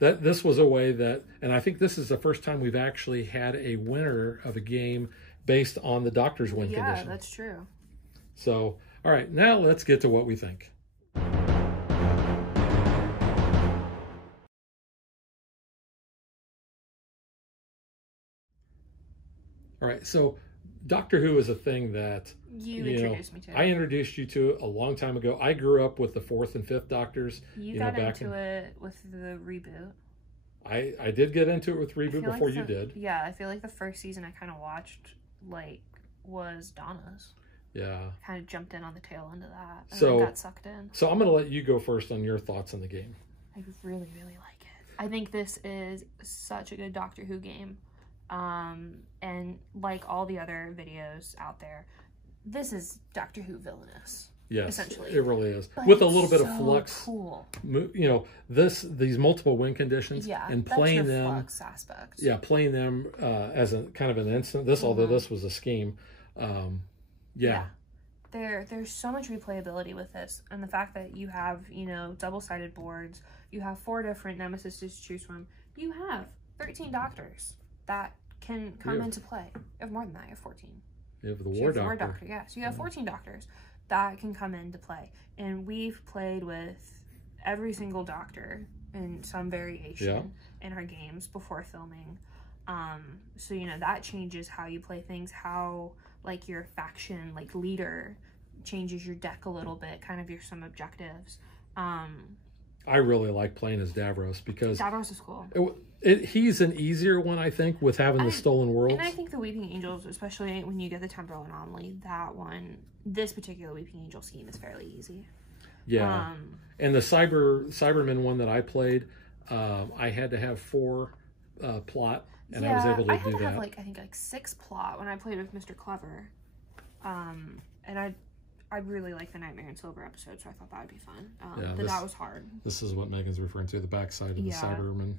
This was a way that, and I think this is the first time we've actually had a winner of a game based on the doctor's win condition. Yeah, that's true. So, all right, now let's get to what we think. All right, so Doctor Who is a thing that you introduced me to. I introduced you to a long time ago. I grew up with the 4th and 5th Doctors. You got into it with the reboot. I did get into it with reboot before you did. Yeah, I feel like the first season I kind of watched was Donna's. Yeah. Kind of jumped in on the tail end of that and then got sucked in. So I'm going to let you go first on your thoughts on the game. I really, really like it. I think this is such a good Doctor Who game. And like all the other videos out there, this is Doctor Who villainous. Yes, essentially. It really is. But with a little bit of flux. Cool. These multiple win conditions and playing them. Flux aspect. Yeah, playing them as a kind of an instant. Although this was a scheme. Yeah. There's so much replayability with this, and the fact that you have double-sided boards, you have 4 different Nemesis to choose from, you have 13 doctors that can come into play. You have more than that. You have 14. You have the War Doctor. Yes, you have 14 doctors that can come into play, and we've played with every single doctor in some variation in our games before filming. So that changes how you play things, how your faction leader changes your deck a little bit, kind of some objectives. I really like playing as Davros because Davros is cool. He's an easier one, I think, with having the Stolen Worlds. And I think the Weeping Angels, especially when you get the Temporal Anomaly, this particular Weeping Angel scheme is fairly easy. Yeah. And the Cyberman one that I played, I had to have 4 plot, and I was able to do that. I had to have I think 6 plot when I played with Mr. Clever. And I really like the Nightmare in Silver episode, so I thought that would be fun. But that was hard. This is what Megan's referring to, the backside of the Cyberman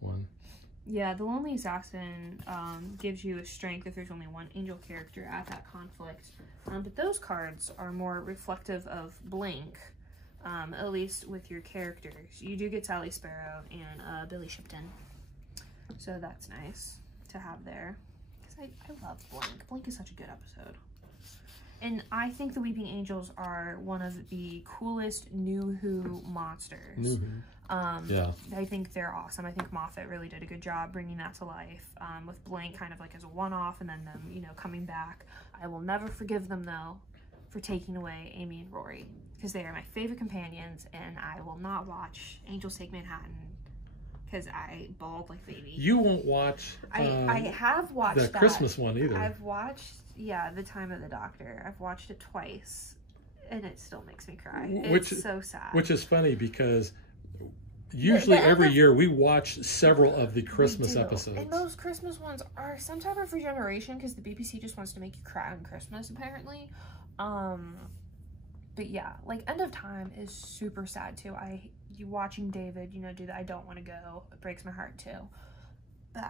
one. Yeah, the Lonely Assassin gives you a strength if there's only one angel character at that conflict. But those cards are more reflective of Blink, at least with your characters. You do get Sally Sparrow and Billy Shipton. So that's nice to have there. Because I love Blink. Blink is such a good episode. And I think the Weeping Angels are one of the coolest New Who monsters. New Who. Yeah. I think they're awesome. I think Moffat really did a good job bringing that to life, with Blank kind of like as a one-off, and then them, you know, coming back. I will never forgive them, though, for taking away Amy and Rory, because they are my favorite companions, and I will not watch Angels Take Manhattan, because I bawled like a baby. You won't watch I have watched the Christmas one either. I've watched, yeah, The Time of the Doctor. I've watched it twice, and it still makes me cry. It's so sad. Which is funny, because usually every year we watch several of the Christmas episodes. And those Christmas ones are some type of regeneration, because the BBC just wants to make you cry on Christmas, apparently. But yeah, like End of Time is super sad too. You watching David, you know, do that. I don't want to go. It breaks my heart too. But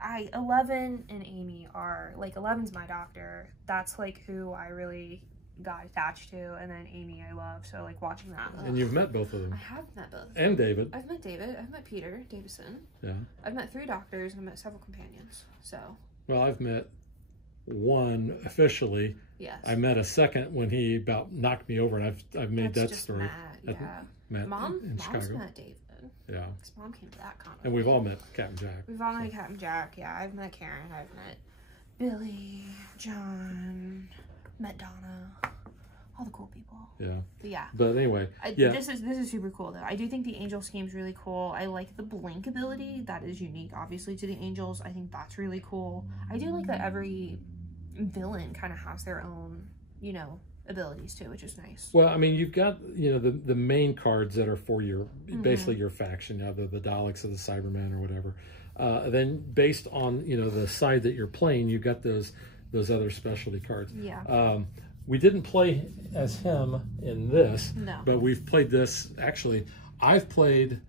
I 11 and Amy are, like, 11's my doctor. That's like who I really got attached to, and then Amy I love, so like watching that. And you've met both of them. I have met both. And David. I've met David. I've met Peter Davison. Yeah. I've met 3 doctors, and I've met several companions. So. Well, I've met one officially. Yes. I met a second when he about knocked me over, and I've made That's that just story. Matt, yeah. Met Mom's in Chicago. met David. Yeah. Because Mom came to that con. And we've all met Captain Jack. We've all met Captain Jack. Yeah, I've met Karen. I've met Billy, John, met Donna. All the cool people. Yeah. But yeah. But anyway, this is super cool though. I do think the Angel scheme's really cool. I like the blink ability. That is unique, obviously, to the Angels. I think that's really cool. I do like that every villain kind of has their own, you know, abilities too, which is nice. Well, I mean, you've got, you know, the main cards that are for your basically your faction, either the Daleks or the Cybermen or whatever. Then based on, you know, the side that you're playing, you've got those other specialty cards. Yeah. We didn't play as him in this, No. but we've played this. Actually, I've played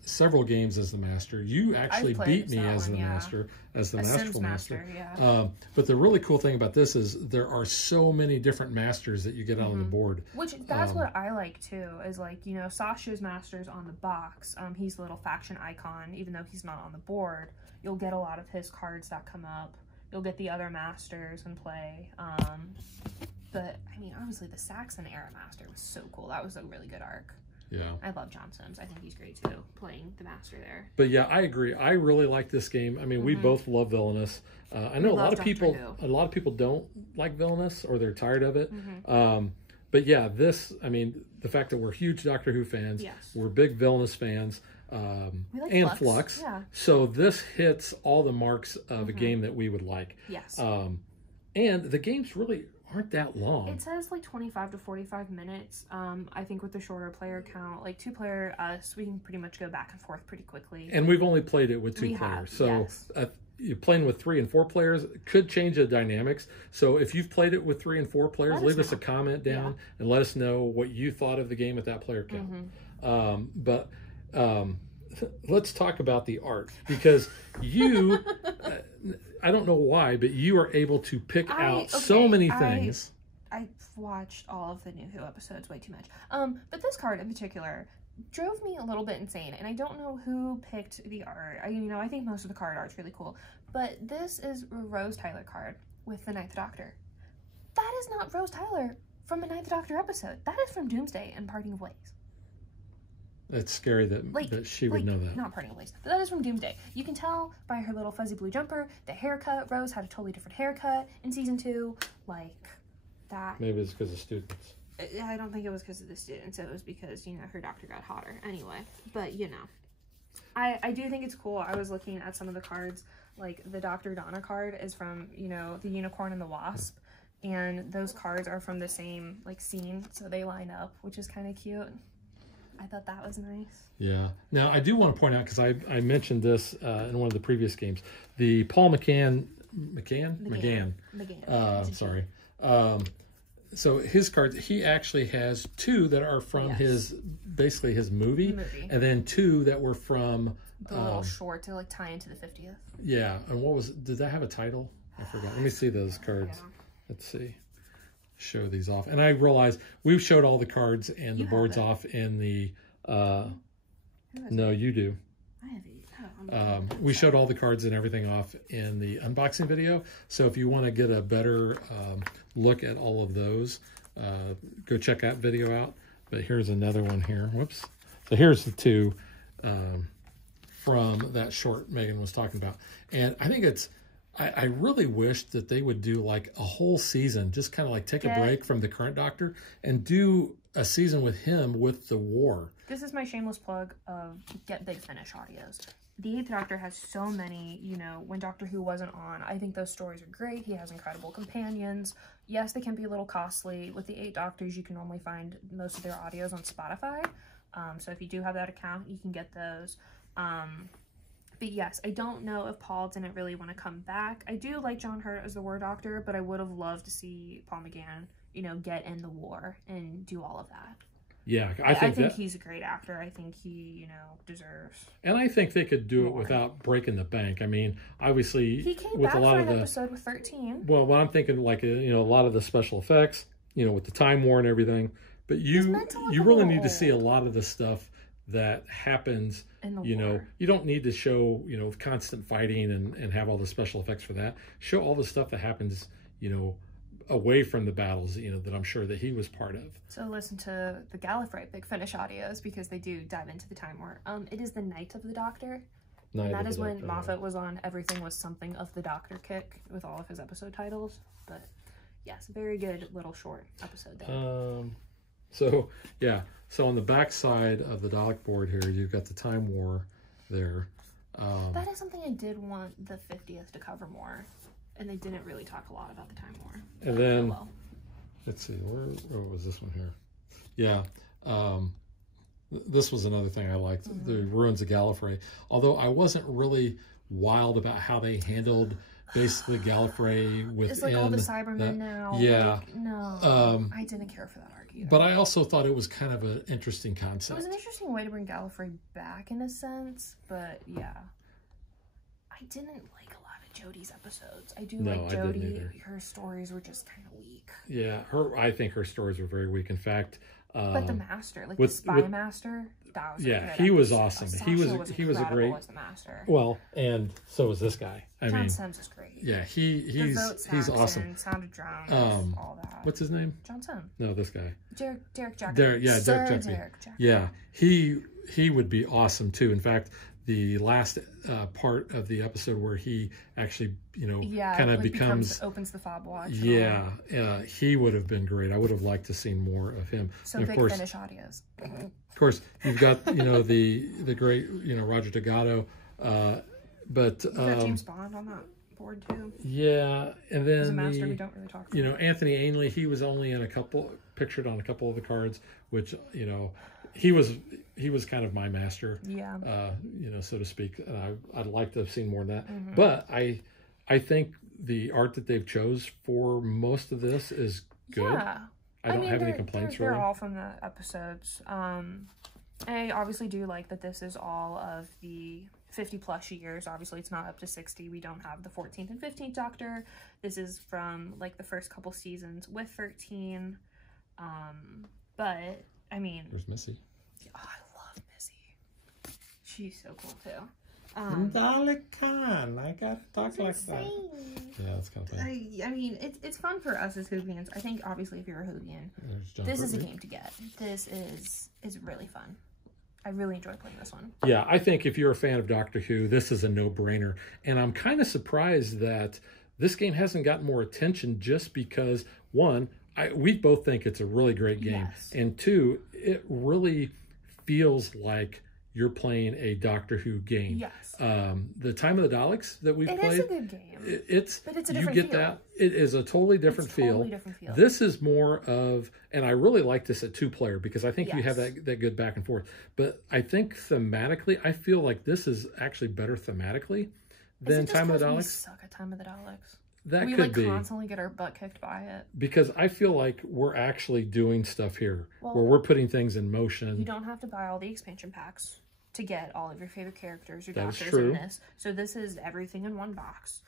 several games as the Master. You actually beat me as the Master, as the Masterful Master. Yeah. But the really cool thing about this is there are so many different Masters that you get on the board. Which, that's what I like too, is like, you know, Sasha's Master's on the box. He's the little faction icon, even though he's not on the board. You'll get a lot of his cards that come up. You'll get the other Masters in play. But, I mean, obviously the Saxon era Master was so cool. That was a really good arc. Yeah. I love John Sims. I think he's great too, playing the Master there. But yeah, I agree. I really like this game. I mean, we both love Villainous. I know a lot of people don't like Villainous, or they're tired of it. But yeah, this, I mean, the fact that we're huge Doctor Who fans, we're big Villainous fans, like and Flux. Yeah. So this hits all the marks of a game that we would like. Yes. And the games really aren't that long. It says like 25 to 45 minutes. I think with the shorter player count, like 2-player us, we can pretty much go back and forth pretty quickly. And we've only played it with 2 players. So you're playing with 3 and 4 players could change the dynamics. So if you've played it with 3 and 4 players, leave us a comment down and let us know what you thought of the game at that player count. Let's talk about the art, because you, I don't know why, but you are able to pick out so many things. I've watched all of the New Who episodes way too much. But this card in particular drove me a little bit insane, and I don't know who picked the art. I think most of the card art's really cool, but this is a Rose Tyler card with the Ninth Doctor. That is not Rose Tyler from a Ninth Doctor episode. That is from Doomsday and Parting of Ways. It's scary that she would know that. Not Parting of Ways, but that is from Doomsday. You can tell by her little fuzzy blue jumper, the haircut. Rose had a totally different haircut in season 2, like that. Maybe it's because of students. I don't think it was because of the students. It was because, you know, her doctor got hotter. Anyway, but, you know. I do think it's cool. I was looking at some of the cards. Like, the Dr. Donna card is from, you know, the Unicorn and the Wasp. And those cards are from the same, like, scene. So they line up, which is kind of cute. I thought that was nice. Yeah. Now, I do want to point out, because I mentioned this in one of the previous games, the Paul McGann. Sorry. So his cards, he actually has 2 that are from basically his movie, and then 2 that were from the little short to like tie into the 50th. Yeah, and did that have a title? I forgot. Let me see those cards. Yeah. Let's see. Show these off, and I realized we've showed all the cards and the boards off in the. No, you do. I have We showed all the cards and everything off in the unboxing video. So if you want to get a better look at all of those, go check that video out. But here's another one here. Whoops. So here's the two from that short Megan was talking about. And I think it's, I really wish that they would do like a whole season, just kind of like take a break from the current Doctor and do a season with him with the war. This is my shameless plug of Get Big Finish audios. The Eighth Doctor has so many, you know, when Doctor Who wasn't on, I think those stories are great. He has incredible companions. Yes, they can be a little costly. With the 8 Doctors, you can normally find most of their audios on Spotify. So if you do have that account, you can get those. But yes, I don't know if Paul didn't really want to come back. I do like John Hurt as the War Doctor, but I would have loved to see Paul McGann, you know, get in the war and do all of that. Yeah, I think he's a great actor. I think he, you know, deserves. And I think they could do it without breaking the bank. I mean, obviously, he came with back a lot for of an episode with 13. Well, what I'm thinking, like, you know, a lot of the special effects, you know, with the Time War and everything. But you really need to see a lot of the stuff that happens. You know, you don't need to show, you know, constant fighting and have all the special effects for that. Show all the stuff that happens, you know, away from the battles, you know, that I'm sure that he was part of. So listen to the Gallifrey Big Finish audios because they do dive into the Time War. It is the Night of the Doctor. And that is when Moffat was on Everything Was Something of the Doctor kick with all of his episode titles. But yes, very good little short episode there. So yeah, so on the back side of the Dalek board here, you've got the Time War there. That is something I did want the 50th to cover more, and they didn't really talk a lot about the Time War. And then, let's see, where was this one here? Yeah, this was another thing I liked, the Ruins of Gallifrey. Although I wasn't really wild about how they handled basically Gallifrey within. It's like all the Cybermen now. Yeah. Like, no, I didn't care for that arc either. But I also thought it was kind of an interesting concept. It was an interesting way to bring Gallifrey back in a sense, but yeah. I didn't like a lot of Jodie's episodes. I do like Jodie. Her stories were just kind of weak. Yeah, I think her stories were very weak. In fact, but the Master, like the Spy Master, that was he was awesome. He was a great as the Master. Well, and so was this guy. John Sims is great. Yeah, he's awesome. Sound of Drones, all that. What's his name? John Sims. No, this guy. Derek Jacobi. Derek Jacobi. Yeah, he would be awesome too. In fact, the last part of the episode where he actually, you know, kind of opens the fob watch. Yeah, he would have been great. I would have liked to see more of him. So and Big Finish audios. Of course, you've got, you know, the great, you know, Roger Delgado, but you got James Bond on that board too. Yeah, and then as a Master, we don't really talk about. You know, Anthony Ainley, he was only in pictured on a couple of the cards, which, you know, he was kind of my Master, you know, so to speak. I'd like to have seen more of that. But I think the art that they've chose for most of this is good. Yeah. I don't have any complaints they're all from the episodes. I obviously do like that this is all of the 50 plus years. Obviously it's not up to 60. We don't have the 14th and 15th Doctor. This is from like the first couple seasons with 13. But I mean, there's Missy. Oh, I love Missy. She's so cool too. Dalek Khan, I gotta talk like that. Yeah, that's kind of funny. I mean, it's fun for us as Whovians. I think obviously if you're a Whovian, this is a game to get. This is really fun. I really enjoy playing this one. Yeah, I think if you're a fan of Doctor Who, this is a no-brainer. And I'm kind of surprised that this game hasn't gotten more attention just because, one, we both think it's a really great game. Yes. And two, it really feels like you're playing a Doctor Who game. Yes. The Time of the Daleks that we've played. It is a good game. But it's a different feel. That. It is a totally different feel. This is more of, and I really like this at 2-player because I think you have that good back and forth. But I think thematically, I feel like this is actually better thematically than Time of the Daleks. We suck at Time of the Daleks. That could be. We constantly get our butt kicked by it. Because I feel like we're actually doing stuff here where we're putting things in motion. You don't have to buy all the expansion packs to get all of your favorite characters, your doctors in this. So this is everything in one box.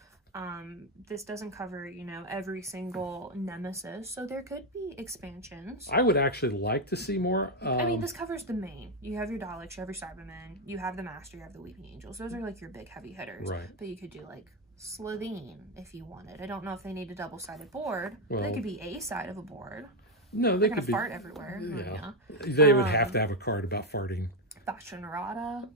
This doesn't cover, you know, every single Nemesis, so there could be expansions. I would actually like to see more. I mean, this covers the main. You have your Daleks, you have your Cybermen, you have the Master, you have the Weeping Angels. Those are like your big heavy hitters. Right. But you could do like Slovene if you wanted. I don't know if they need a double-sided board. Well, they could be a side of a board. No, they They're could gonna fart everywhere. Yeah. They would have to have a card about farting. Fascinarada.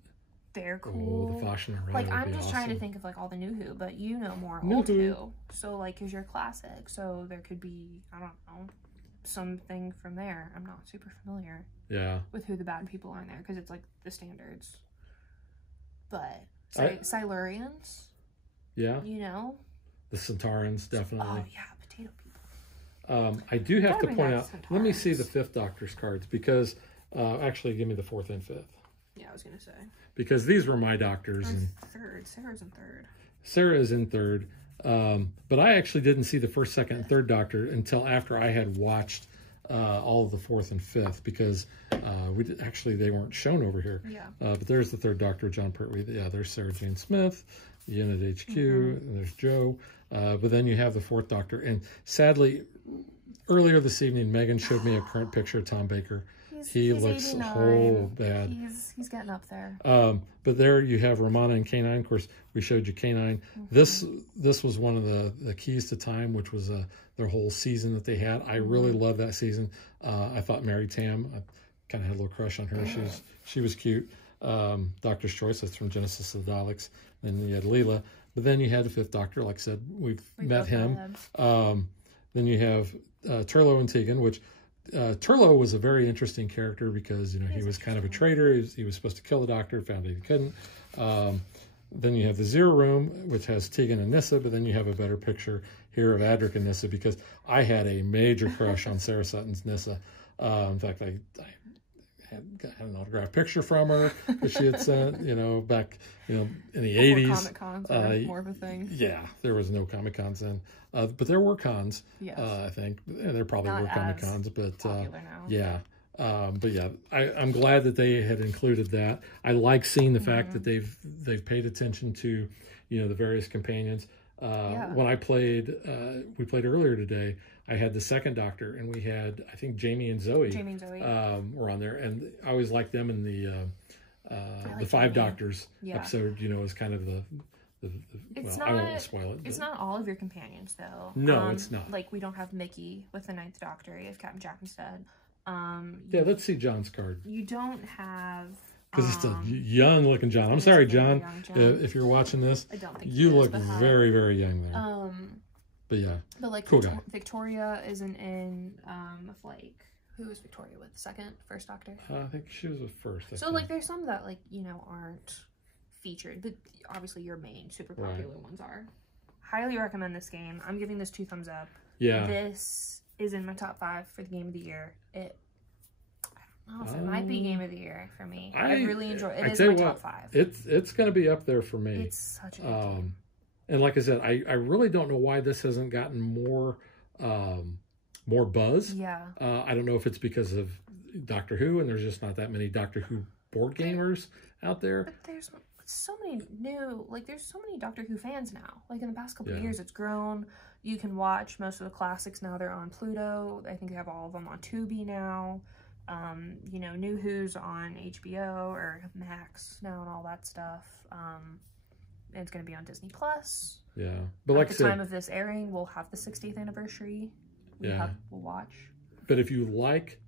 They're cool. Oh, the Fascinarada. Like, I'm would be just awesome. trying to think of like all the new Who, but you know more New old Who. Who. So like, is your classic. So there could be, I don't know, something from there. I'm not super familiar. Yeah. With who the bad people are in there, because it's like the standards. But Silurians. Yeah. You know. The Centaurans, definitely. Oh yeah, potato people. I do have to point out. Centaurans. Let me see the 5th Doctor's cards because actually, give me the 4th and 5th. Yeah, I was gonna say. Because these were my doctors. And third. Sarah's in third. Sarah is in 3rd. But I actually didn't see the 1st, 2nd, and 3rd Doctor until after I had watched all of the 4th and 5th because actually they weren't shown over here. Yeah. But there's the 3rd Doctor, John Pertwee. Yeah, there's Sarah Jane Smith, Unit HQ, and there's Joe. But then you have the 4th Doctor. And sadly, earlier this evening, Megan showed me a current picture of Tom Baker. He looks 89. whole bad. He's getting up there. But there you have Romana and K9. Of course, we showed you K9. This was one of the keys to time, which was their whole season that they had. I really loved that season. I thought Mary Tam, I kind of had a little crush on her. She was cute. Doctor's Choice, that's from Genesis of the Daleks. Then you had Leela. But then you had the 5th Doctor. Like I said, we've met him. Then you have Turlo and Tegan, which Turlo was a very interesting character because, you know, he was kind of a traitor. He was supposed to kill the Doctor, found that he couldn't. Then you have the Zero Room, which has Tegan and Nyssa, but then you have a better picture here of Adric and Nyssa because I had a major crush on Sarah Sutton's Nyssa. In fact, I had an autographed picture from her that she had sent, you know, back, you know, in the 80s. Comic Cons were more of a thing. Yeah, there was no Comic Cons then. But there were cons, yes. I think. And there probably Not were Comic Cons, but popular now. yeah. But yeah, I'm glad that they had included that. I like seeing the fact that they've paid attention to, you know, the various companions. When I played, we played earlier today, I had the 2nd Doctor, and we had, I think, Jamie and Zoe. Were on there, and I always liked them in the 5 Doctors episode. You know, as kind of the I won't spoil it. It's not all of your companions, though. No, it's not. Like, we don't have Mickey with the 9th Doctor. You have Captain Jack instead. Yeah, let's see John's card. You don't have... Because it's a young-looking John. I'm sorry, John, if you're watching this. I don't think you look very, very young there. But yeah, but like cool guy. Victoria isn't in like, who was Victoria with? 2nd, 1st Doctor? I think she was with 1st. So like, there's some that, like, you know, aren't featured, but obviously your main super popular ones are. Highly recommend this game. I'm giving this 2 thumbs up. Yeah. This is in my top 5 for the game of the year. I don't know if it might be game of the year for me. I really enjoy it. It is my top 5. It's going to be up there for me. It's such a good game. And like I said, I really don't know why this hasn't gotten more buzz. Yeah. I don't know if it's because of Doctor Who, and there's just not that many Doctor Who board gamers out there. But there's so many there's so many Doctor Who fans now. Like, in the past couple of years, it's grown. You can watch most of the classics now. They're on Pluto. I think they have all of them on Tubi now. You know, New Who's on HBO or Max now and all that stuff. And it's going to be on Disney Plus. Yeah, but like at the time of this airing, we'll have the 60th anniversary. We'll watch. But if you like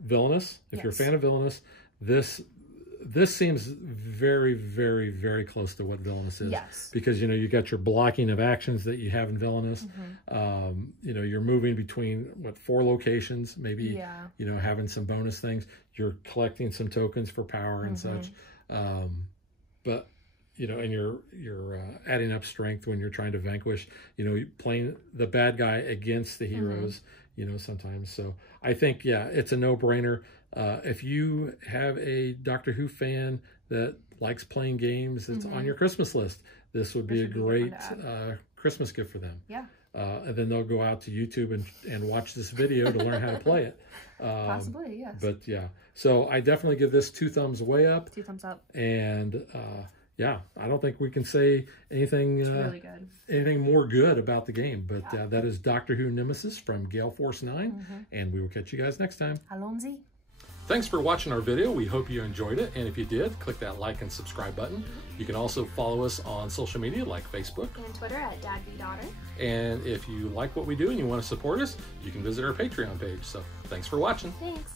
Villainous, if you're a fan of Villainous, this seems very, very, very close to what Villainous is. Yes. Because, you know, you got your blocking of actions that you have in Villainous. You know, you're moving between, 4 locations, maybe, you know, having some bonus things. You're collecting some tokens for power and such. But, you know, and you're adding up strength when you're trying to vanquish, you know, playing the bad guy against the heroes, you know, sometimes. So I think, it's a no-brainer. If you have a Doctor Who fan that likes playing games, that's on your Christmas list, this would be a great Christmas gift for them. Yeah. And then they'll go out to YouTube and watch this video to learn how to play it. Possibly, yes. But yeah, so I definitely give this 2 thumbs way up. 2 thumbs up. And yeah, I don't think we can say anything really good. Anything more good about the game. But that is Doctor Who Nemesis from Gale Force 9, and we will catch you guys next time. Alonzi. Thanks for watching our video. We hope you enjoyed it, and if you did, click that like and subscribe button. You can also follow us on social media like Facebook and Twitter at DadBeDaughter. And if you like what we do and you want to support us, you can visit our Patreon page. So thanks for watching. Thanks.